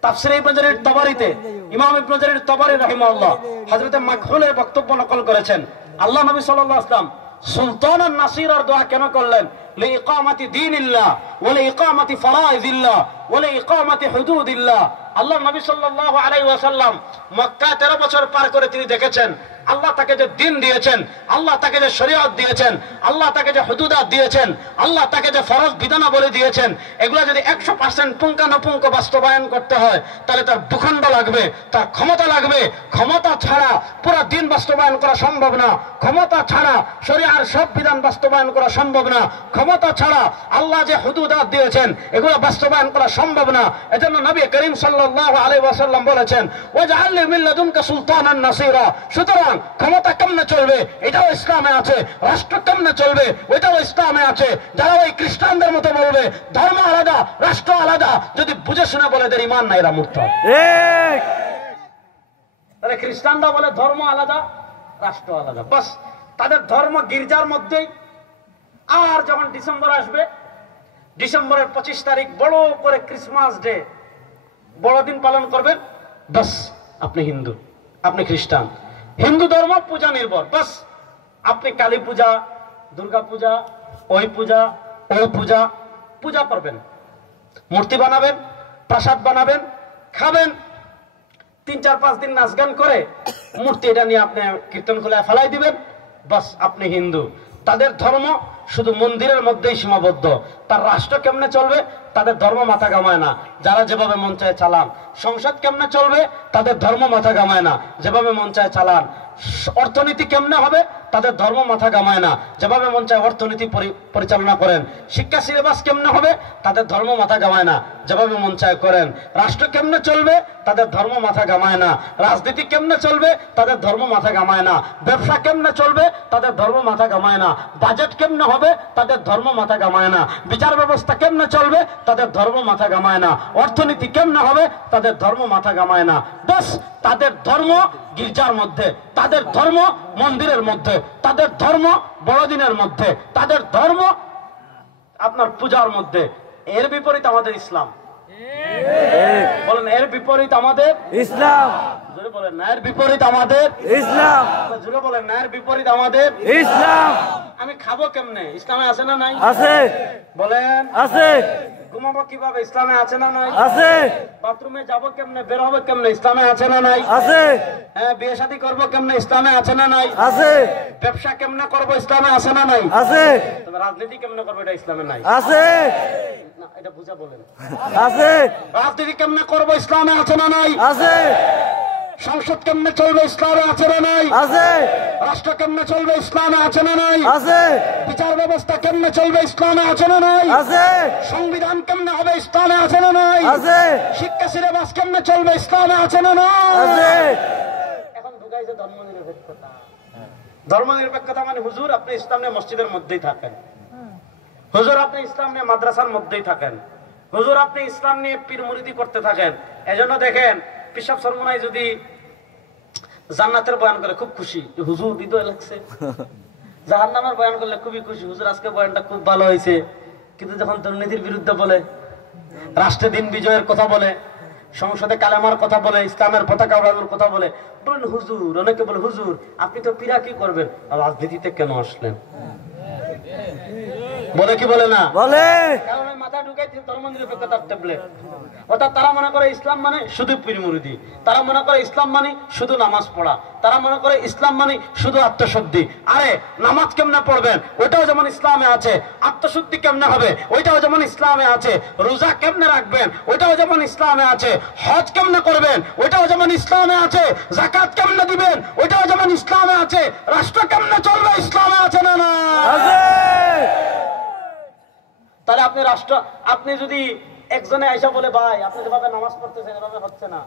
তাফসীর ইবনে জারীর তাবারিতে, ইমাম ইবনে জারীর তাবারি রাহিমাহুল্লাহ হযরত মাকহুলের বক্তব্য নকল করেছেন। আল্লাহ নবী সাল্লাল্লাহু আলাইহি ওয়াসাল্লাম সুলতানান নাসীরার দোয়া কেন করলেন? লিইকামাতি দীনিল্লাহ ওয়া লিইকামাতি ফরাইযিল্লাহ ওয়া লিইকামাতি হুদুদিল্লাহ। আল্লাহ নবী সাল্লাল্লাহু আলাইহি ওয়াসাল্লাম মক্কা 13 বছর পার করে তিনি দেখেছেন আল্লাহ তাকে যে দিন দিয়েছেন, আল্লাহ তাকে যে শরীয়ত দিয়েছেন, আল্লাহ তাকে যে হুদুদাত দিয়েছেন, আল্লাহ তাকে যে ফরজ বিধানাবলী দিয়েছেন, এগুলো যদি 100% পুঙ্খানুপুঙ্খ বাস্তবায়ন করতে হয়, তাহলে তার ভূখণ্ড লাগবে, তার ক্ষমতা লাগবে। ক্ষমতা ছাড়া পুরো দিন বাস্তবায়ন করা সম্ভব না। ক্ষমতা ছাড়া শরীয়তের সব বিধান বাস্তবায়ন করা সম্ভব না। ক্ষমতা ছাড়া আল্লাহ যে হুদুদাত দিয়েছেন এগুলো বাস্তবায়ন করা সম্ভব না। এজন্য নবী করিম সাল্লাল্লাহু আলাইহি ওয়াসাল্লাম বলেছেন, ওয়াজআলনি মিন লাদুনকা সুলতানান নাসীরা। সুতরাং সুতরাং ক্ষমতা কেমনে চলবে এটাও ইসলামে আছে, রাষ্ট্র কেমনে চলবে ওইটাও ইসলামে আছে। যারা ওই খ্রিস্টানদের মতো বলবে ধর্ম আলাদা রাষ্ট্র আলাদা, যদি বুঝে শুনে বলে এদের ইমান নাই, এরা মুরতাদ। ঠিক। তাহলে খ্রিস্টানরা বলে ধর্ম আলাদা রাষ্ট্র আলাদা, বাস তাদের ধর্ম গির্জার মধ্যেই। আর যখন ডিসেম্বর আসবে, ডিসেম্বরের 25 তারিখ বড় করে ক্রিসমাস ডে, বড়দিন পালন করবেন, বাস আপনি হিন্দু, আপনি খ্রিস্টান। হিন্দু ধর্ম পূজা নির্ভর, বাস আপনি কালী পূজা, দুর্গা পূজা, ওই পূজা ওই পূজা পূজা করবেন, মূর্তি বানাবেন, প্রাসাদ বানাবেন, খাবেন, 3-4-5 দিন নাচ গান করে মূর্তি এটা নিয়ে আপনি কীর্তন খুলে ফেলাই দিবেন, বাস আপনি হিন্দু। তাদের ধর্ম শুধু মন্দিরের মধ্যেই সীমাবদ্ধ। তার রাষ্ট্র কেমনে চলবে তাদের ধর্ম মাথা ঘামায় না, যারা যেভাবে মন চায় চালান। সংসদ কেমনে চলবে তাদের ধর্ম মাথা ঘামায় না, যেভাবে মন চায় চালান। অর্থনীতি কেমনে হবে তাদের ধর্ম মাথা ঘামায় না, যেভাবে মন চায় অর্থনীতি পরিচালনা করেন। শিক্ষা সিলেবাস কেমনে হবে তাদের ধর্ম মাথা ঘামায় না, যেভাবে মন চায় করেন। রাষ্ট্র কেমনে চলবে তাদের ধর্ম মাথা ঘামায় না। রাজনীতি কেমনে চলবে তাদের ধর্ম মাথা ঘামায় না। ব্যবসা কেমনে চলবে তাদের ধর্ম মাথা ঘামায় না। বাজেট কেমনে হবে তাদের ধর্ম মাথা ঘামায় না। বিচার ব্যবস্থা কেমনে চলবে তাদের ধর্ম মাথা ঘামায় না। অর্থনীতি কেমনে হবে তাদের ধর্ম মাথা ঘামায় না। বাস তাদের ধর্ম গির্জার মধ্যে, তাদের ধর্ম মন্দিরের মধ্যে, তাদের ধর্ম বড়দিনের মধ্যে, তাদের ধর্ম আপনার পূজার মধ্যে। এর বিপরীত আমাদের ইসলাম। বলেন এর বিপরীত আমাদের ইসলাম। জোরে বলেন না, এর বিপরীত আমাদের ইসলাম। জোরে বলেন না, এর বিপরীত আমাদের ইসলাম। আমি খাবো কেমনে ইসলামে আছে না নাই? আছে। বলেন আছে। ঘুমাবো কিভাবে ইসলামে আছে না নাই? আছে। বাথরুমে যাবো কেমনে, বের হবো কেমনে ইসলামে আছে না নাই? আছে। হ্যাঁ, বিয়ে শাদী করবো কেমনে ইসলামে আছে না নাই? আছে। ব্যবসা কেমনে করবো ইসলামে আছে না নাই? আছে। তবে রাজনীতি কেমনে করবো এটা ইসলামে নাই। আছে। না, এটা বুঝা বলেন। আছে। রাজনীতি কেমনে করবো ইসলামে আছে না নাই? আছে। সংসদ কেমনে চলবে ইসলামে আছে না নাই? আছে। রাষ্ট্র কেমনে চলবে ইসলামে আছে না নাই? আছে। বিচার ব্যবস্থা কেমনে চলবে ইসলামে আছে না নাই? আছে। সংবিধান কেমনে হবে ইসলামে আছে না নাই? আছে। শিক্ষা সিলেবাস কেমনে চলবে ইসলামে আছে না নাই? আছে। এখন ঢুকাইছে ধর্মনিরপেক্ষতা। ধর্মনিরপেক্ষতা মানে হুজুর আপনি ইসলাম নিয়ে মসজিদের মধ্যেই থাকেন, হুজুর আপনি ইসলাম নিয়ে মাদ্রাসার মধ্যেই থাকেন, হুজুর আপনি ইসলাম নিয়ে পীর মুরিদি করতে থাকেন। এজন্য দেখেন পিসাব সরমনাই যদি জান্নাতের বয়ান করে খুব খুশি, হুজুর হৃদয় লাগছে। জাহান্নামের বয়ান করলে খুবই খুশি, হুজুর আজকে বয়ানটা খুব ভালো হয়েছে। কিন্তু যখন দুর্নীতির বিরুদ্ধে বলে, রাষ্ট্রে দিন বিজয়ের কথা বলে, সংসদে কালেমার কথা বলে, ইসলামের পতাকা উড়ানোর কথা বলে, বলেন হুজুর, অনেকে বলে হুজুর আপনি তো পীরা কি করবেন, রাজনীতিতে কেন আসলেন? বলে কি বলে না? বলে। কারণ মাথা ঢুকাইছে ধর্মনিরপেক্ষতার ট্যাবলেট। অর্থাৎ তারা মনে করে ইসলাম মানে শুধু পীর মুরিদি, তারা মনে করে ইসলাম মানে শুধু নামাজ পড়া, তারা মনে করে ইসলাম মানে শুধু আত্মশুদ্ধি। আরে নামাজ কেমনে পড়বেন ওইটাও যেমন ইসলামে আছে, আত্মশুদ্ধি কেমনে হবে ওইটাও যেমন ইসলামে আছে, রোজা কেমনে রাখবেন ওইটাও যেমন ইসলামে আছে, হজ কেমনে করবেন ওইটাও যেমন ইসলামে আছে, যাকাত কেমনে দিবেন ওইটাও যেমন ইসলামে আছে, রাষ্ট্র কেমনে চলবে ইসলামে আছে না না? আছে। তাহলে আপনি রাষ্ট্র, আপনি যদি একজনে আইসা বলে ভাই আপনি যেভাবে নামাজ পড়তেছেন এভাবে হচ্ছে না,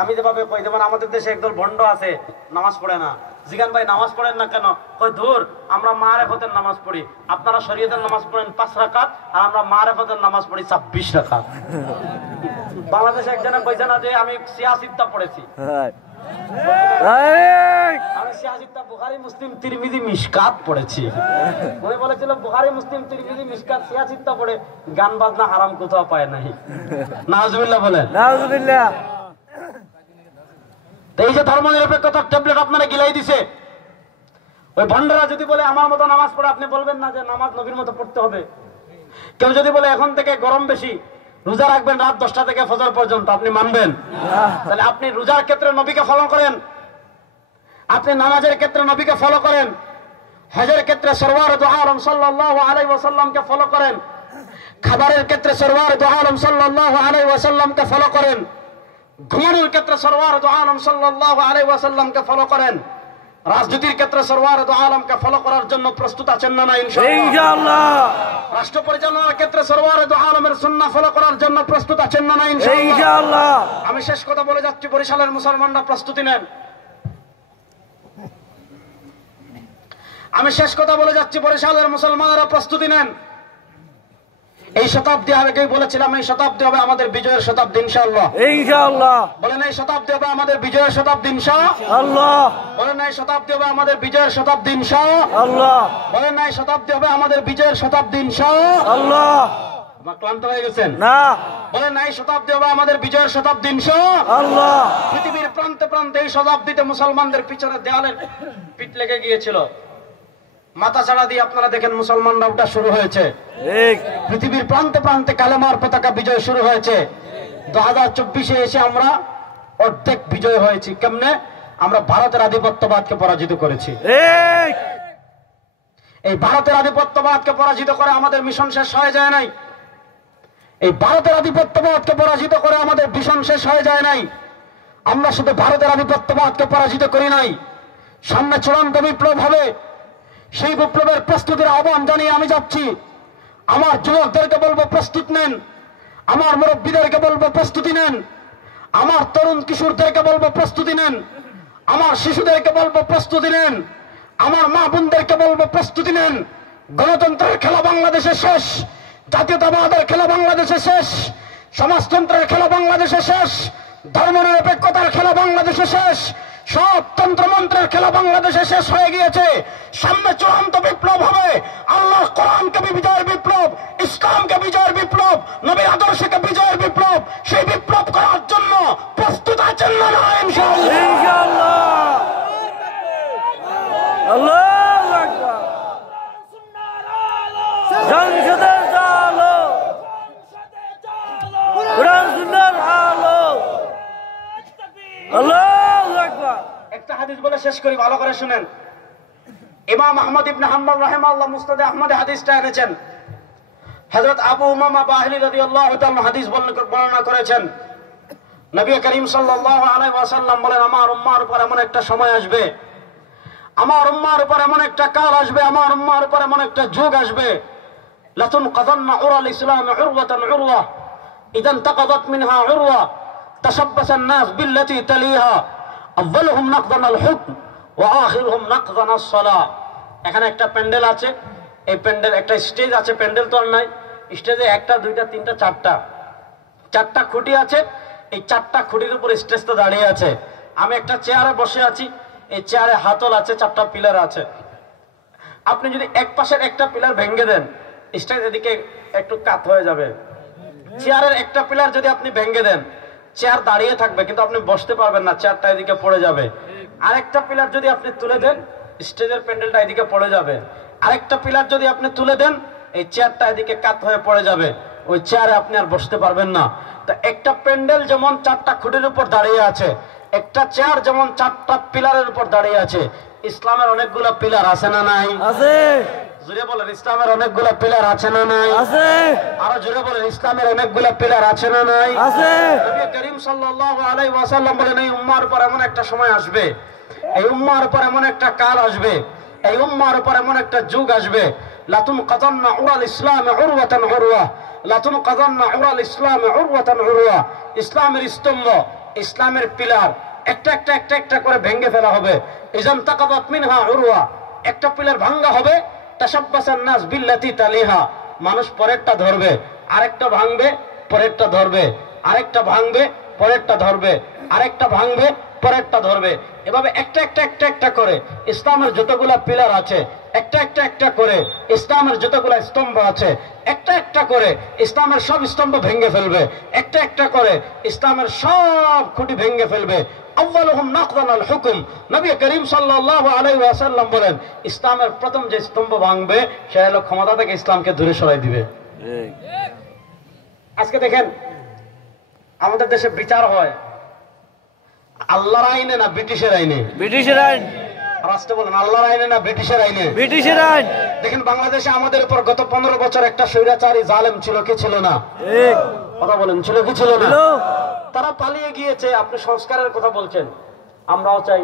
আমি যেভাবে কই, যেমন আমাদের দেশে একদল ভণ্ড আছে নামাজ পড়ে না, জিগান ভাই নামাজ পড়েন না কেন? কই ধুর, আমরা মারেফতের নামাজ পড়ি, আপনারা শরীয়তের নামাজ পড়েন 5 রাকাত আর আমরা মারেফতের নামাজ পড়ি 26 রাকাত। বাংলাদেশে একজনে কইছে না যে আমি সিয়াসিত্তা পড়েছি, আমি সিয়াসিত্তা বুখারী মুসলিম তিরমিজি মিশকাত পড়েছি। উনি বলেছিল বুখারী মুসলিম তিরমিজি মিশকাত সিয়াসিত্তা পড়ে গান বাজনা হারাম কোথাও পায় নাই। নাউজুবিল্লাহ বলেন। নাউজুবিল্লাহ। এই যে ধর্মনিরপেক্ষতার ট্যাবলেট আপনারা গিলাই দিছে, ওই ভণ্ডরা যদি বলে আমার মতো নামাজ পড়ে, আপনি বলবেন না যে নামাজ নবীর মতো পড়তে হবে? কেউ যদি বলে এখন থেকে গরম বেশি, রোজা রাখবেন রাত 10টা থেকে ফজর পর্যন্ত, আপনি মানবেন? তাহলে আপনি রোজার ক্ষেত্রে নবীকে ফলো করেন, আপনি নামাজের ক্ষেত্রে নবীকে ফলো করেন, হজের ক্ষেত্রে সরওয়ার দু আলম সাল্লাল্লাহু আলাইহি ওয়াসাল্লামকে ফলো করেন, খাবারের ক্ষেত্রে সরওয়ার দু আলম সাল্লাল্লাহু আলাইহি ওয়াসাল্লামকে ফলো করেন, ঘুমানোর ক্ষেত্রে সরওয়ার দু আলম সাল্লাল্লাহু আলাইহি ওয়াসাল্লামকে ফলো করেন, রাজনীতির ক্ষেত্রে সরওয়ার দু আলমকে ফলো করার জন্য প্রস্তুত আছেন না না? ইনশাআল্লাহ। রাষ্ট্র পরিচালনার ক্ষেত্রে সরওয়ার দু আলমের সুন্নাহ ফলো করার জন্য প্রস্তুত আছেন না না? ইনশাআল্লাহ। আমি শেষ কথা বলে যাচ্ছি, বরিশালের মুসলমানরা প্রস্তুতি নেন। আমি শেষ কথা বলে যাচ্ছি, বরিশালের মুসলমানেরা প্রস্তুতি নেন। এই শতাব্দী আগেই বলেছিলাম, এই শতাব্দী হবে আমাদের বিজয়ের শতাব্দী ইনশাআল্লাহ। ইনশাআল্লাহ বলেন এই শতাব্দী হবে আমাদের বিজয়ের শতাব্দী আল্লাহ। বলেন এই শতাব্দী হবে আমাদের বিজয়ের শতাব্দী আল্লাহ। বলেন এই শতাব্দী হবে আমাদের বিজয়ের শতাব্দী আল্লাহ। আমার ক্লান্ত হয়ে গেছেন না। বলেন এই শতাব্দী হবে আমাদের বিজয়ের শতাব্দী আল্লাহ। পৃথিবীর প্রান্তে প্রান্তে এই শতাব্দীতে মুসলমানদের পিছনে দেয়ালে পিঠ লেগে গিয়েছিল, মাথা ছাড়া দিয়ে আপনারা দেখেন মুসলমানরা ওটা শুরু হয়েছে। পৃথিবীর প্রান্তে প্রান্তে কালেমার পতাকা বিজয় শুরু হয়েছে। 2024-এ এসে আমরা অর্ধেক বিজয় হয়েছি। কেমনে? আমরা ভারতের আধিপত্যবাদকে পরাজিত করেছি। এই ভারতের আধিপত্যবাদকে পরাজিত করে আমাদের মিশন শেষ হয়ে যায় নাই। এই ভারতের আধিপত্যবাদকে পরাজিত করে আমাদের মিশন শেষ হয়ে যায় নাই। আমরা শুধু ভারতের আধিপত্যবাদকে পরাজিত করি নাই, সামনে চূড়ান্ত বিপ্লব হবে। সেই বিপ্লবের প্রস্তুতির আহ্বান জানিয়ে আমি যাচ্ছি। আমার যুবকদেরকে বলবো প্রস্তুত নেন, আমার মুরব্বীদেরকে বলবো প্রস্তুতি নেন, আমার তরুণ কিশোরদেরকে বলবো প্রস্তুতি নেন, আমার শিশুদেরকে বলবো প্রস্তুতি নেন, আমার মা বোনদেরকে বলবো প্রস্তুতি নেন। গণতন্ত্রের খেলা বাংলাদেশে শেষ, জাতীয়তাবাদের খেলা বাংলাদেশে শেষ, সমাজতন্ত্রের খেলা বাংলাদেশে শেষ, ধর্মনিরপেক্ষতার খেলা বাংলাদেশে শেষ, সব তন্ত্রমন্ত্রের খেলা বাংলাদেশে শেষ হয়ে গিয়েছে। সামনে চূড়ান্ত বিপ্লব হবে। আল্লাহ কোরআনকে বিজয়ের বিপ্লব, ইসলামকে বিজয়ের বিপ্লব, নবীর আদর্শকে বিজয়ের বিপ্লব। সেই বিপ্লব করার জন্য প্রস্তুত আছেন না? ইনশাআল্লাহ ইনশাআল্লাহ। আল্লাহু আকবার। সংসদে চলো, কোরআন সুন্নাহর আলো। আল্লাহু আকবার। একটা হাদিস বলে শেষ করি, ভালো করে শুনেন। ইমাম আহমদ ইবনে হাম্বল রাহিমাহুল্লাহ মুসনাদে আহমদে হাদিসটা এনেছেন। হযরত আবু উমামা বাহিলি রাদিয়াল্লাহু তাআলা হাদিস বর্ণনা করেছেন। নবী করিম সাল্লাল্লাহু আলাইহি ওয়াসাল্লাম বলেন, আমার উম্মার উপর এমন একটা সময় আসবে, আমার উম্মার উপর এমন একটা কাল আসবে, আমার উম্মার উপর এমন একটা যুগ আসবে, লাতুন কাযান্না উরাল ইসলাম উরওয়াতান উরওয়া ইদান তাকাদাত মিনহা উরওয়া তাশাব্বাসা الناس বিল্লাতী তালিহা আউয়ালুহুম নাকদান আল হুকম ওয়া আখিরুহুম নাকদান আস-সালাহ। এখানে একটা প্যান্ডেল আছে, এই প্যান্ডেল একটা স্টেজ আছে, প্যান্ডেল তো আর নাই, স্টেজে একটা দুইটা তিনটা চারটা খুঁটি আছে। এই চারটা খুঁটির উপর স্টেজটা দাঁড়িয়ে আছে। আমি একটা চেয়ারে বসে আছি, এই চেয়ারে হাতল আছে, চারটা পিলার আছে। আপনি যদি এক পাশের একটা পিলার ভেঙে দেন, স্টেজ এদিকে একটু কাত হয়ে যাবে। চেয়ারের একটা পিলার যদি আপনি ভেঙে দেন, চেয়ার দাঁড়িয়ে থাকবে কিন্তু আপনি বসতে পারবেন না, চেয়ারটা এদিকে পড়ে যাবে। আরেকটা পিলার যদি আপনি তুলে দেন, স্টেজের প্যান্ডেলটা এদিকে পড়ে যাবে। আরেকটা পিলার যদি আপনি তুলে দেন, এই চেয়ারটা এদিকে কাত হয়ে পড়ে যাবে, ওই চেয়ারে আপনি আর বসতে পারবেন না। তা একটা প্যান্ডেল যেমন চারটা খুঁটির উপর দাঁড়িয়ে আছে, একটা চেয়ার যেমন চারটা পিলারের উপর দাঁড়িয়ে আছে, ইসলামের অনেকগুলো পিলার আছে না নাই? আছে। জোরে বলেন, ইসলামের অনেকগুলো পিলার আছে না নাই? আছে। আরো জোরে বলেন, ইসলামের অনেকগুলো পিলার আছে না নাই? আছে। নবী করিম সাল্লাল্লাহু আলাইহি ওয়াসাল্লাম বলেন, এই উম্মার উপর এমন একটা সময় আসবে, এই উম্মার উপর এমন একটা কাল আসবে, এই উম্মার উপর এমন একটা যুগ আসবে, লাতুন কাযান্না উরাল ইসলাম উরওয়াতান উরওয়া লাতুন কাযান্না উরাল ইসলাম উরওয়াতান উরওয়া। ইসলামের স্তম্ভ, ইসলামের পিলার একটা একটা একটা একটা করে ভেঙে ফেলা হবে। ইজান তাকাদাত মিনহা উরওয়া, একটা পিলার ভাঙা হবে, তাশাব্বাসান নাস বিল্লাতী তালিহা, মানুষ পরেরটা ধরবে, আরেকটা ভাঙবে, পরেরটা ধরবে, আরেকটা ভাঙবে, পরেরটা ধরবে, আরেকটা ভাঙবে, পরেরটা ধরবে। এভাবে একটা একটা একটা একটা করে ইসলামের যতগুলা পিলার আছে, একটা একটা একটা করে ইসলামের যতগুলা স্তম্ভ আছে, একটা একটা করে ইসলামের সব স্তম্ভ ভেঙে ফেলবে, একটা একটা করে ইসলামের সব খুঁটি ভেঙে ফেলবে। আউয়ালুহুম নাকদান আল হুকম। নবী করিম সাল্লাল্লাহু আলাইহি ওয়াসাল্লাম বলেন, ইসলামের প্রথম যে স্তম্ভ ভাঙবে সে হলো ক্ষমতা থেকে ইসলামকে দূরে সরাই দিবে। আজকে দেখেন আমাদের দেশে বিচার হয় আল্লাহর আইনে না ব্রিটিশের আইনে? ব্রিটিশের আইন। রাষ্ট্র বলেন, আল্লাহর আইনে না ব্রিটিশের আইনে? ব্রিটিশের আইন। দেখেন বাংলাদেশে আমাদের উপর গত 15 বছর একটা স্বৈরাচারী জালেম ছিল কি ছিল না? কথা বলেন, ছিল কি ছিল না? তারা পালিয়ে গিয়েছে। আপনি সংস্কারের কথা বলছেন, আমরাও চাই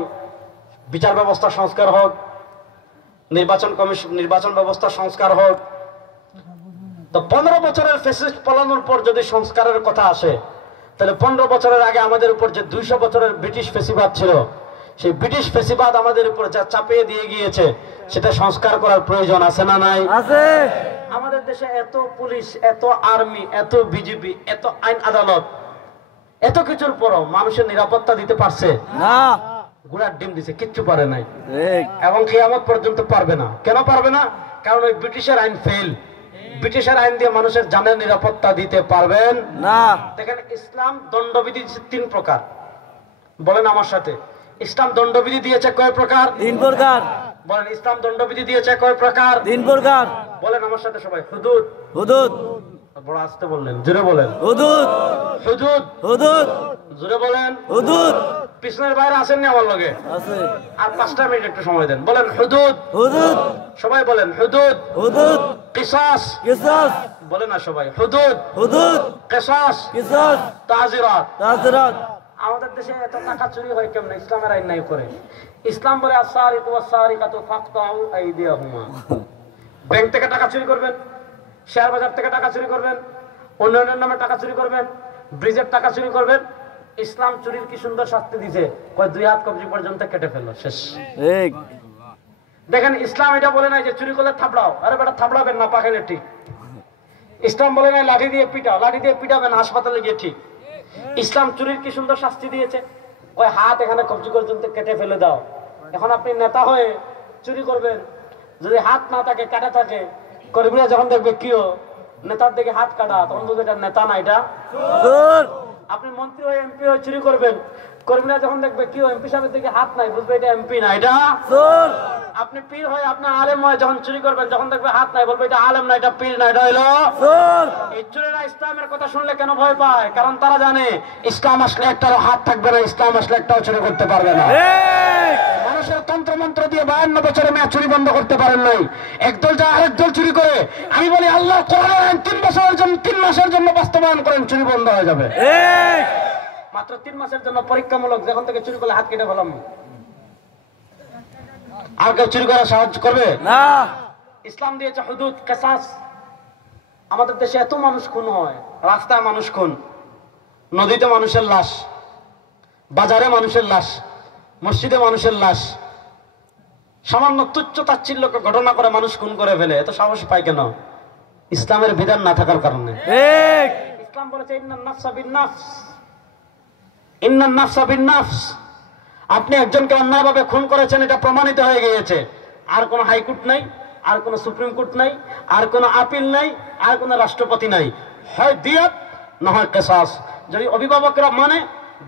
বিচার ব্যবস্থা সংস্কার হোক, নির্বাচন ব্যবস্থা সংস্কার হোক। তো 15 বছরের ফ্যাসিস্ট পালানোর পর যদি সংস্কারের কথা আসে, তাহলে 15 বছরের আগে আমাদের উপর যে 200 বছরের ব্রিটিশ ফ্যাসিবাদ ছিল, সেই ব্রিটিশ ফেসিবাদ আমাদের উপর যা চাপিয়ে দিয়ে গিয়েছে সেটা সংস্কার করার প্রয়োজন আছে না নাই? আছে। আমাদের দেশে এত পুলিশ, এত আর্মি, এত বিজেপি, এত আইন আদালত, এত কিছুর পরও মানুষের নিরাপত্তা দিতে পারছে না। ঘোড়ার ডিম দিছে, কিচ্ছু পারে নাই ঠিক। এবং কিয়ামত পর্যন্ত পারবে না। কেন পারবে না? কারণ ওই ব্রিটিশের আইন ফেল। ব্রিটিশের আইন দিয়ে মানুষের জানের নিরাপত্তা দিতে পারবেন না। দেখেন, ইসলাম দণ্ডবিধি 3 প্রকার। বলেন আমার সাথে, ইসলাম দণ্ডবিধি দিয়েছে কয় প্রকার? 3 প্রকার। বলেন, ইসলাম দণ্ডবিধি দিয়েছে কয় প্রকার? 3 প্রকার। বলেন আমার সাথে সবাই, হুদুদ। হুদুদ। বড় আস্তে বললেন, জোরে বলেন। হুদুদ। হুদুদ। হুদুদ। জোরে বলেন। হুদুদ। পিছনের বাইরে আসেননি আমার লগে? আছে। আর 5টা মিনিট একটু সময় দেন। বলেন হুদুদ। হুদুদ। সবাই বলেন হুদুদ। হুদুদ। কিসাস। কিসাস। বলেন না সবাই, হুদুদ, হুদুদ। কিসাস, কিসাস। তাজিরাত। তাজরাত। আমাদের দেশে এত টাকা চুরি হয় কেমনে? ইসলামের আইন নাই করে। ইসলাম বলে আস-সারিকু ওয়াস-সারিকাতু ফাকতাউ আইদিয়াহুমা। ব্যাংক থেকে টাকা চুরি করবেন, শেয়ার বাজার থেকে টাকা চুরি করবেন, অন্যান্যের নামে টাকা চুরি করবেন, ব্রিজের টাকা চুরি করবেন। ইসলাম চুরির কি সুন্দর শাস্তি দিছে, কয় 2 হাত কবজি পর্যন্ত কেটে ফেললো, শেষ। ঠিক। দেখেন, ইসলাম এটা বলে নাই যে চুরি করলে থাপড়াও। আরে বেটা, থাপড়াবেন না, পাখালে ঠিক। ইসলাম বলে নাই লাঠি দিয়ে পিটাও, লাঠি দিয়ে পিটাবেন হাসপাতালে গিয়ে ঠিক। ইসলাম চুরির কি সুন্দর শাস্তি দিয়েছে, ওই হাত এখানে কবজি পর্যন্ত কেটে ফেলে দাও। এখন আপনি নেতা হয়ে চুরি করবেন, যদি হাত না থাকে, কাটা থাকে, কর্মীরা যখন দেখবে কিও নেতার দিকে হাত কাটা, তখন বুঝবে এটা নেতা না, এটা চোর। আপনি মন্ত্রী হয়ে এমপি হয়ে চুরি করবেন, কর্মীরা যখন দেখবে কিও এমপি সাহেবের দিকে হাত নাই, বুঝবে এটা এমপি না, এটা চোর। আপনি পীর হয়ে আপনার আলেম হয়ে যখন চুরি করবেন, যখন দেখবে হাত নাই, বলবে এটা আলেম না, এটা পীর না, এটা হইলো চোর। এই চোরেরা ইসলামের কথা শুনলে কেন ভয় পায়? কারণ তারা জানে ইসলাম আসলে একটারও হাত থাকবে না, ইসলাম আসলে একটাও চুরি করতে পারবে না। ঠিক। মানুষের তন্ত্র মন্ত্র দিয়ে 52 বছরে মেয়ে চুরি বন্ধ করতে পারেন নাই। একদল যা আরেক দল চুরি করে। আমি বলি, আল্লাহ কোরআনের আইন 3 বছরের জন্য, 3 মাসের জন্য বাস্তবায়ন করেন, চুরি বন্ধ হয়ে যাবে। ঠিক। মাত্র 3 মাসের জন্য পরীক্ষামূলক, যখন থেকে চুরি করলে হাত কেটে ফেলাম। আর কেউ চুরি করা সাহায্য করবে না। ইসলাম দিয়েছে হুদুদ, কিসাস। আমাদের দেশে এত মানুষ খুন হয়, রাস্তায় মানুষ খুন, নদীতে মানুষের লাশ, বাজারে মানুষের লাশ, মসজিদে মানুষের লাশ, সামান্য তুচ্ছ তাচ্ছিল্যকে ঘটনা করে মানুষ খুন করে ফেলে। এত সাহস পায় কেন? ইসলামের বিধান না থাকার কারণে। ঠিক। ইসলাম বলেছে ইন্নান নাফসা বিন-নাফস, ইন্নান নাফসা বিন-নাফস। আপনি একজনকে অন্যায়ভাবে খুন করেছেন, এটা প্রমাণিত হয়ে গিয়েছে। আর কোনো হাইকোর্ট নাই, আর কোনো সুপ্রিম কোর্ট নাই, আর কোনো আপিল নাই, আর কোনো রাষ্ট্রপতি নাই। হয় দিয়ত, না হয় কিসাস। যদি অভিভাবকরা মানে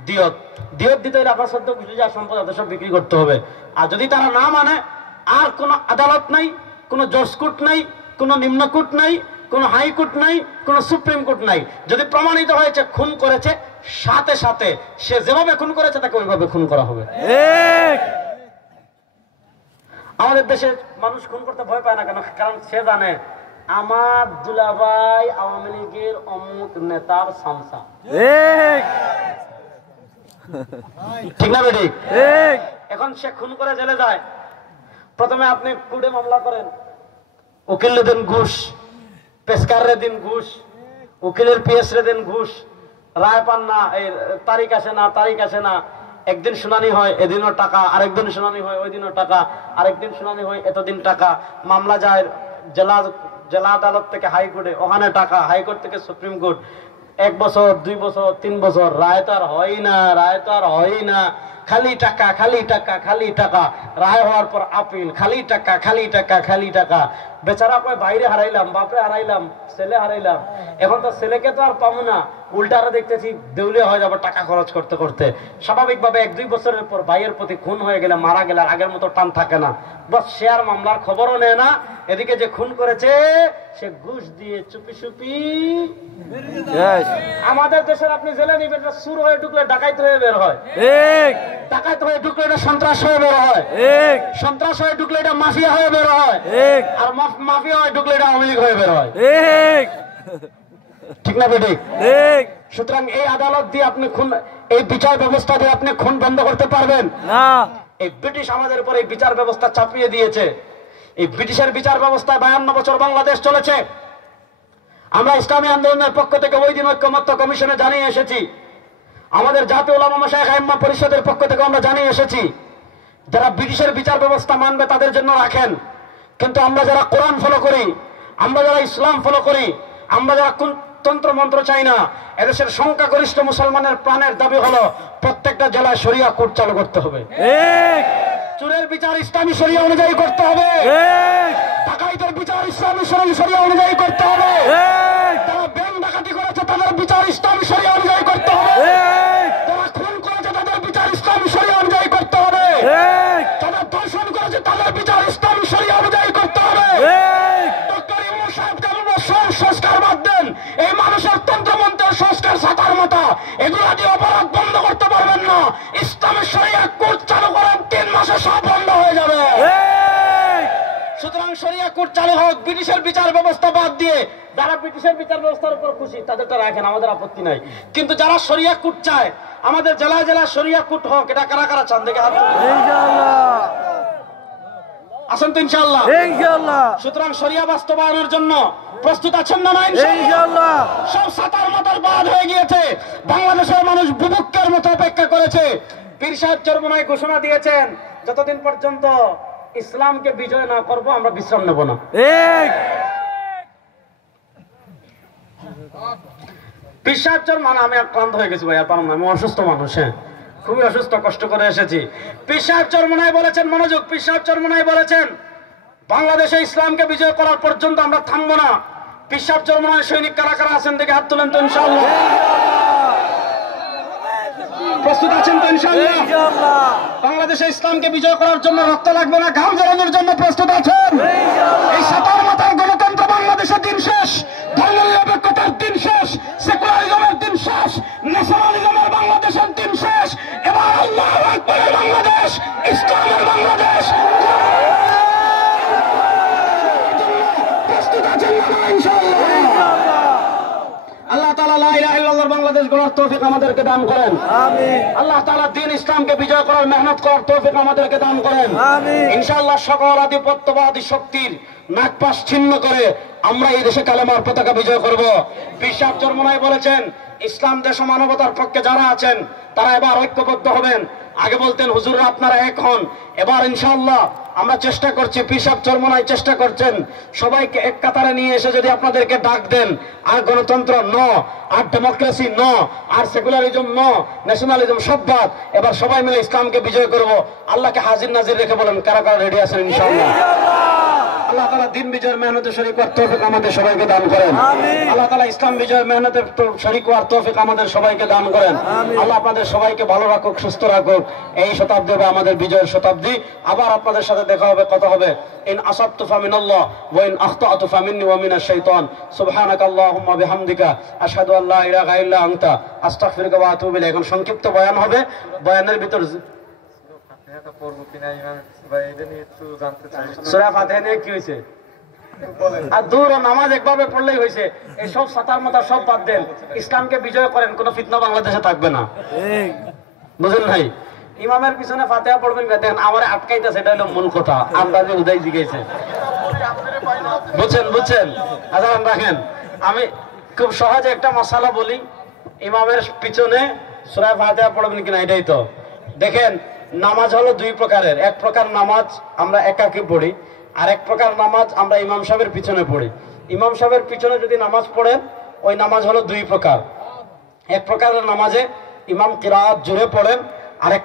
দিয়ত, দিয়ত দিতে হলে আপনার সদ্য কিছু যা সম্পদ আছে সব বিক্রি করতে হবে। আর যদি তারা না মানে, আর কোনো আদালত নাই, কোনো জজ কোর্ট নাই, কোনো নিম্ন কোর্ট নাই, কোনো হাইকোর্ট নাই, কোনো সুপ্রিম কোর্ট নাই। যদি প্রমাণিত হয়েছে খুন করেছে, সাথে সাথে সে যেভাবে খুন করেছে তাকে ওইভাবে খুন করা হবে। ঠিক। আমাদের দেশে মানুষ খুন করতে ভয় পায় না কেন? কারণ সে জানে আমার দুলাভাই আওয়ামী লীগের অমুক নেতার সামসা। ঠিক। ঠিক না বেটি? ঠিক। এখন সে খুন করে জেলে যায়। প্রথমে আপনি কোর্টে মামলা করেন, উকিল দেন ঘুষ, পেশকারে দিন ঘুষ, উকিলের পিএস রে দেন ঘুষ, রায় পান না, এই তারিখ আসে না, তারিখ আসে না। একদিন শুনানি হয়, এদিনও টাকা, আরেকদিন শুনানি হয়, ওই দিনও টাকা, আরেকদিন শুনানি হয়, এতদিন টাকা। মামলা যায় জেলা আদালত থেকে হাইকোর্টে, ওখানে টাকা, হাইকোর্ট থেকে সুপ্রিম কোর্ট। 1 বছর, 2 বছর, 3 বছর, রায় তো আর হয় না, রায় তো আর হয় না। খালি টাকা, খালি টাকা, খালি টাকা। রায় হওয়ার পর আপিল, খালি টাকা, খালি টাকা, খালি টাকা। বেচারা কয় বাইরে হারাইলাম, বাপরে হারাইলাম, ছেলে হারাইলাম। এখন তো ছেলেকে তো আর পাবো না, উল্টারা দেখতেছি দেউলিয়া হয়ে যাবে টাকা খরচ করতে করতে। স্বাভাবিকভাবে 1-2 বছরের পর ভাইয়ের প্রতি খুন হয়ে গেলে, মারা গেলে আগের মতো টান থাকে না। বস শেয়ার মামলার খবরও নেয় না। এদিকে যে খুন করেছে সে ঘুষ দিয়ে চুপি চুপি। আমাদের দেশের আপনি জেলে নিবেন, সুর হয়ে ঢুকলে ডাকাইত হয়ে বের হয়। ঠিক। ডাকাইত হয়ে ঢুকলে এটা সন্ত্রাস হয়ে বের হয়। ঠিক। সন্ত্রাস হয়ে ঢুকলে এটা মাফিয়া হয়ে বের হয়। ঠিক। আর মাফিয়া হয়ে ঢুকলে এটা আওয়ামী লীগ হয়ে বের হয়। ঠিক। ঠিক না বেঠিক? ঠিক। সুতরাং এই আদালত দিয়ে আপনি খুন, এই বিচার ব্যবস্থা দিয়ে আপনি খুন বন্ধ করতে পারবেন না। এই ব্রিটিশ আমাদের উপর এই বিচার ব্যবস্থা চাপিয়ে দিয়েছে। এই ব্রিটিশের বিচার ব্যবস্থায় 52 বছর বাংলাদেশ চলেছে। আমরা ইসলামী আন্দোলনের পক্ষ থেকে ওই দিন ঐক্যমত্য কমিশনে জানিয়ে এসেছি, আমাদের জাতীয় উলামা মাশায়েখ আইম্মা পরিষদের পক্ষ থেকে আমরা জানিয়ে এসেছি, যারা ব্রিটিশের বিচার ব্যবস্থা মানবে তাদের জন্য রাখেন, কিন্তু আমরা যারা কোরআন ফলো করি, আমরা যারা ইসলাম ফলো করি, আমরা যারা কোন তন্ত্র মন্ত্র চাই না, এদেশের সংখ্যাগরিষ্ঠ মুসলমানের প্রাণের দাবি হলো প্রত্যেকটা জেলায় শরিয়া কোর্ট চালু করতে হবে। চোরের বিচার ইসলামী শরিয়া অনুযায়ী করতে হবে। ডাকাইতের বিচার ইসলামী শরিয়া অনুযায়ী করতে হবে। যারা ব্যাংক ডাকাতি করেছে তাদের বিচার ইসলামী শরিয়া অনুযায়ী করতে হবে। যারা খুন করেছে তাদের বিচার ইসলামী শরিয়া অনুযায়ী করতে হবে। যারা ধর্ষণ করেছে তাদের বিচার ইসলামী শরিয়া অনুযায়ী করতে হবে। ডক্টর ইউনূস সাহেব যেমন সংস্কার বাদ দেন, এই মানুষের তন্ত্রমন্ত্রের সংস্কার ছাতার মতো, এগুলো দিয়ে অপরাধ বন্ধ করতে পারবেন না। ইসলামী শরিয়া কোর্ট চালু করেন, 3 মাসে সব বন্ধ হয়ে যাবে। সুতরাং শরিয়া কোর্ট চালু হোক, ব্রিটিশের বিচার ব্যবস্থা বাদ দিয়ে। যারা ব্রিটিশের বিচার ব্যবস্থার উপর খুশি তাদেরটা রাখেন, আমাদের আপত্তি নাই, কিন্তু যারা শরিয়া কোর্ট চায় আমাদের জেলায় জেলায় শরিয়া কোর্ট হোক, এটা কারা কারা চান দেখে হাত আসেন তো ইনশাআল্লাহ। সুতরাং শরিয়া বাস্তবায়নের জন্য প্রস্তুত আছেন না? না ইনশাআল্লাহ। সব সাতার মাতার বাদ হয়ে গিয়েছে, বাংলাদেশের মানুষ বুভুক্ষের মতো অপেক্ষা করেছে। পীর সাহেব চরমনায় ঘোষণা দিয়েছেন, যতদিন পর্যন্ত ইসলামকে বিজয় না করব আমরা বিশ্রাম নেব না। পীর সাহেব চরমনায়, আমি ক্লান্ত হয়ে গেছি ভাই, আর পারলাম না, আমি অসুস্থ মানুষ, হ্যাঁ খুবই অসুস্থ, কষ্ট করে এসেছি। পীর সাহেব চরমনায় বলেছেন, মনোযোগ, পীর সাহেব চরমনায় বলেছেন বাংলাদেশে ইসলামকে বিজয় করার পর্যন্ত আমরা থামবো না। পীর সাহেব চরমনায় সৈনিক কারা কারা আছেন দেখে হাত তুলেন তো ইনশাআল্লাহ। প্রস্তুত আছেন তো ইনশাআল্লাহ? বাংলাদেশে ইসলামকে বিজয় করার জন্য রক্ত লাগবে না, ঘাম ঝরানোর জন্য প্রস্তুত আছেন? এই সাতার মাথার গণতন্ত্র বাংলাদেশের দিন শেষ, ধর্মনিরপেক্ষতার দিন শেষ, সেকুলারিজমের দিন শেষ, ন্যাশনালিজমের বাংলাদেশের দিন শেষ। এবার আল্লাহু আকবারের বাংলাদেশ, ইসলামের বাংলাদেশ। প্রস্তুত আছেন না ইনশাআল্লাহ? আল্লাহ তাআলা লা ইলাহা ইল্লাল্লাহর বাংলাদেশ গড়ার তৌফিক আমাদেরকে দান করেন। আমিন। আল্লাহ তাআলা দ্বীন ইসলামকে বিজয় করার মেহনত করার তৌফিক আমাদেরকে দান করেন। আমিন। ইনশাআল্লাহ সকল আধিপত্যবাদী শক্তির নাকপাশ ছিন্ন করে আমরা এই দেশে কালেমার পতাকা বিজয় করব। পীর সাহেব চরমনায় বলেছেন, ইসলাম দেশ মানবতার পক্ষে যারা আছেন তারা এবার ঐক্যবদ্ধ হবেন। আগে বলতেন হুজুররা আপনারা এক হন, এবার ইনশাআল্লাহ আমরা চেষ্টা করছি, পীর সাহেব চরমনায় চেষ্টা করছেন সবাইকে এক কাতারে নিয়ে এসে যদি আপনাদেরকে ডাক দেন, আর গণতন্ত্র ন, আর ডেমোক্রেসি ন, আর সেকুলারিজম ন, ন্যাশনালিজম সব বাদ, এবার সবাই মিলে ইসলামকে বিজয় করব। আল্লাহকে হাজির নাজির রেখে বলেন কারা কারা রেডি আছেন ইনশাআল্লাহ? আল্লাহ তাআলা দিন বিজয়ের মেহনতে শরীক হওয়ার তৌফিক আমাদের সবাইকে দান করেন। আল্লাহ তাআলা ইসলাম বিজয়ের মেহনতে শরীক হওয়ার তৌফিক আমাদের সবাইকে দান করেন। আল্লাহ আপনাদের সবাইকে ভালো রাখুক, সুস্থ রাখুক। এই শতাব্দী হবে আমাদের বিজয়ের শতাব্দী। আবার আপনাদের সাথে দেখা হবে, কথা হবে। ইন আসাবতু ফামিনাল্লাহ ওয়া ইন আখতাতু ফামিন্নি ওয়া মিনাশ শাইতান। সুবহানাকাল্লাহুম্মা বিহামদিকা আশহাদু আল্লা ইলাহা ইল্লা আনতা আস্তাগফিরুকা ওয়া আতুবু ইলাইক। এখন সংক্ষিপ্ত বয়ান হবে, বয়ানের ভিতর সূরা ফাতিহা নিয়ে কি হয়েছে আর দূর নামাজ একভাবে পড়লেই হয়েছে। এই সব সাতার মাথা সব বাদ দেন, ইসলামকে বিজয় করেন, কোন ফিতনা বাংলাদেশে থাকবে না। বুঝেন নাই? ইমামের পিছনে ফাতিহা পড়বেন, দেখেন আমার আটকাইতেছে, এটা হলো মূল কথা। আন্দাজে উদয় জিগেছে, বুঝছেন বুঝছেন? আজান রাখেন। আমি খুব সহজে একটা মশালা বলি, ইমামের পিছনে সূরা ফাতিহা পড়বেন কিনা এটাই তো। দেখেন নামাজ হলো 2 প্রকারের। এক প্রকার নামাজ আমরা একাকী পড়ি, আর এক প্রকার নামাজ আমরা ইমাম সাহেবের পিছনে পড়ি। ইমাম সাহেবের পিছনে যদি নামাজ পড়েন, ওই নামাজ হলো 2 প্রকার। এক প্রকারের নামাজে ইমাম কিরাত জোরে পড়েন, আরেক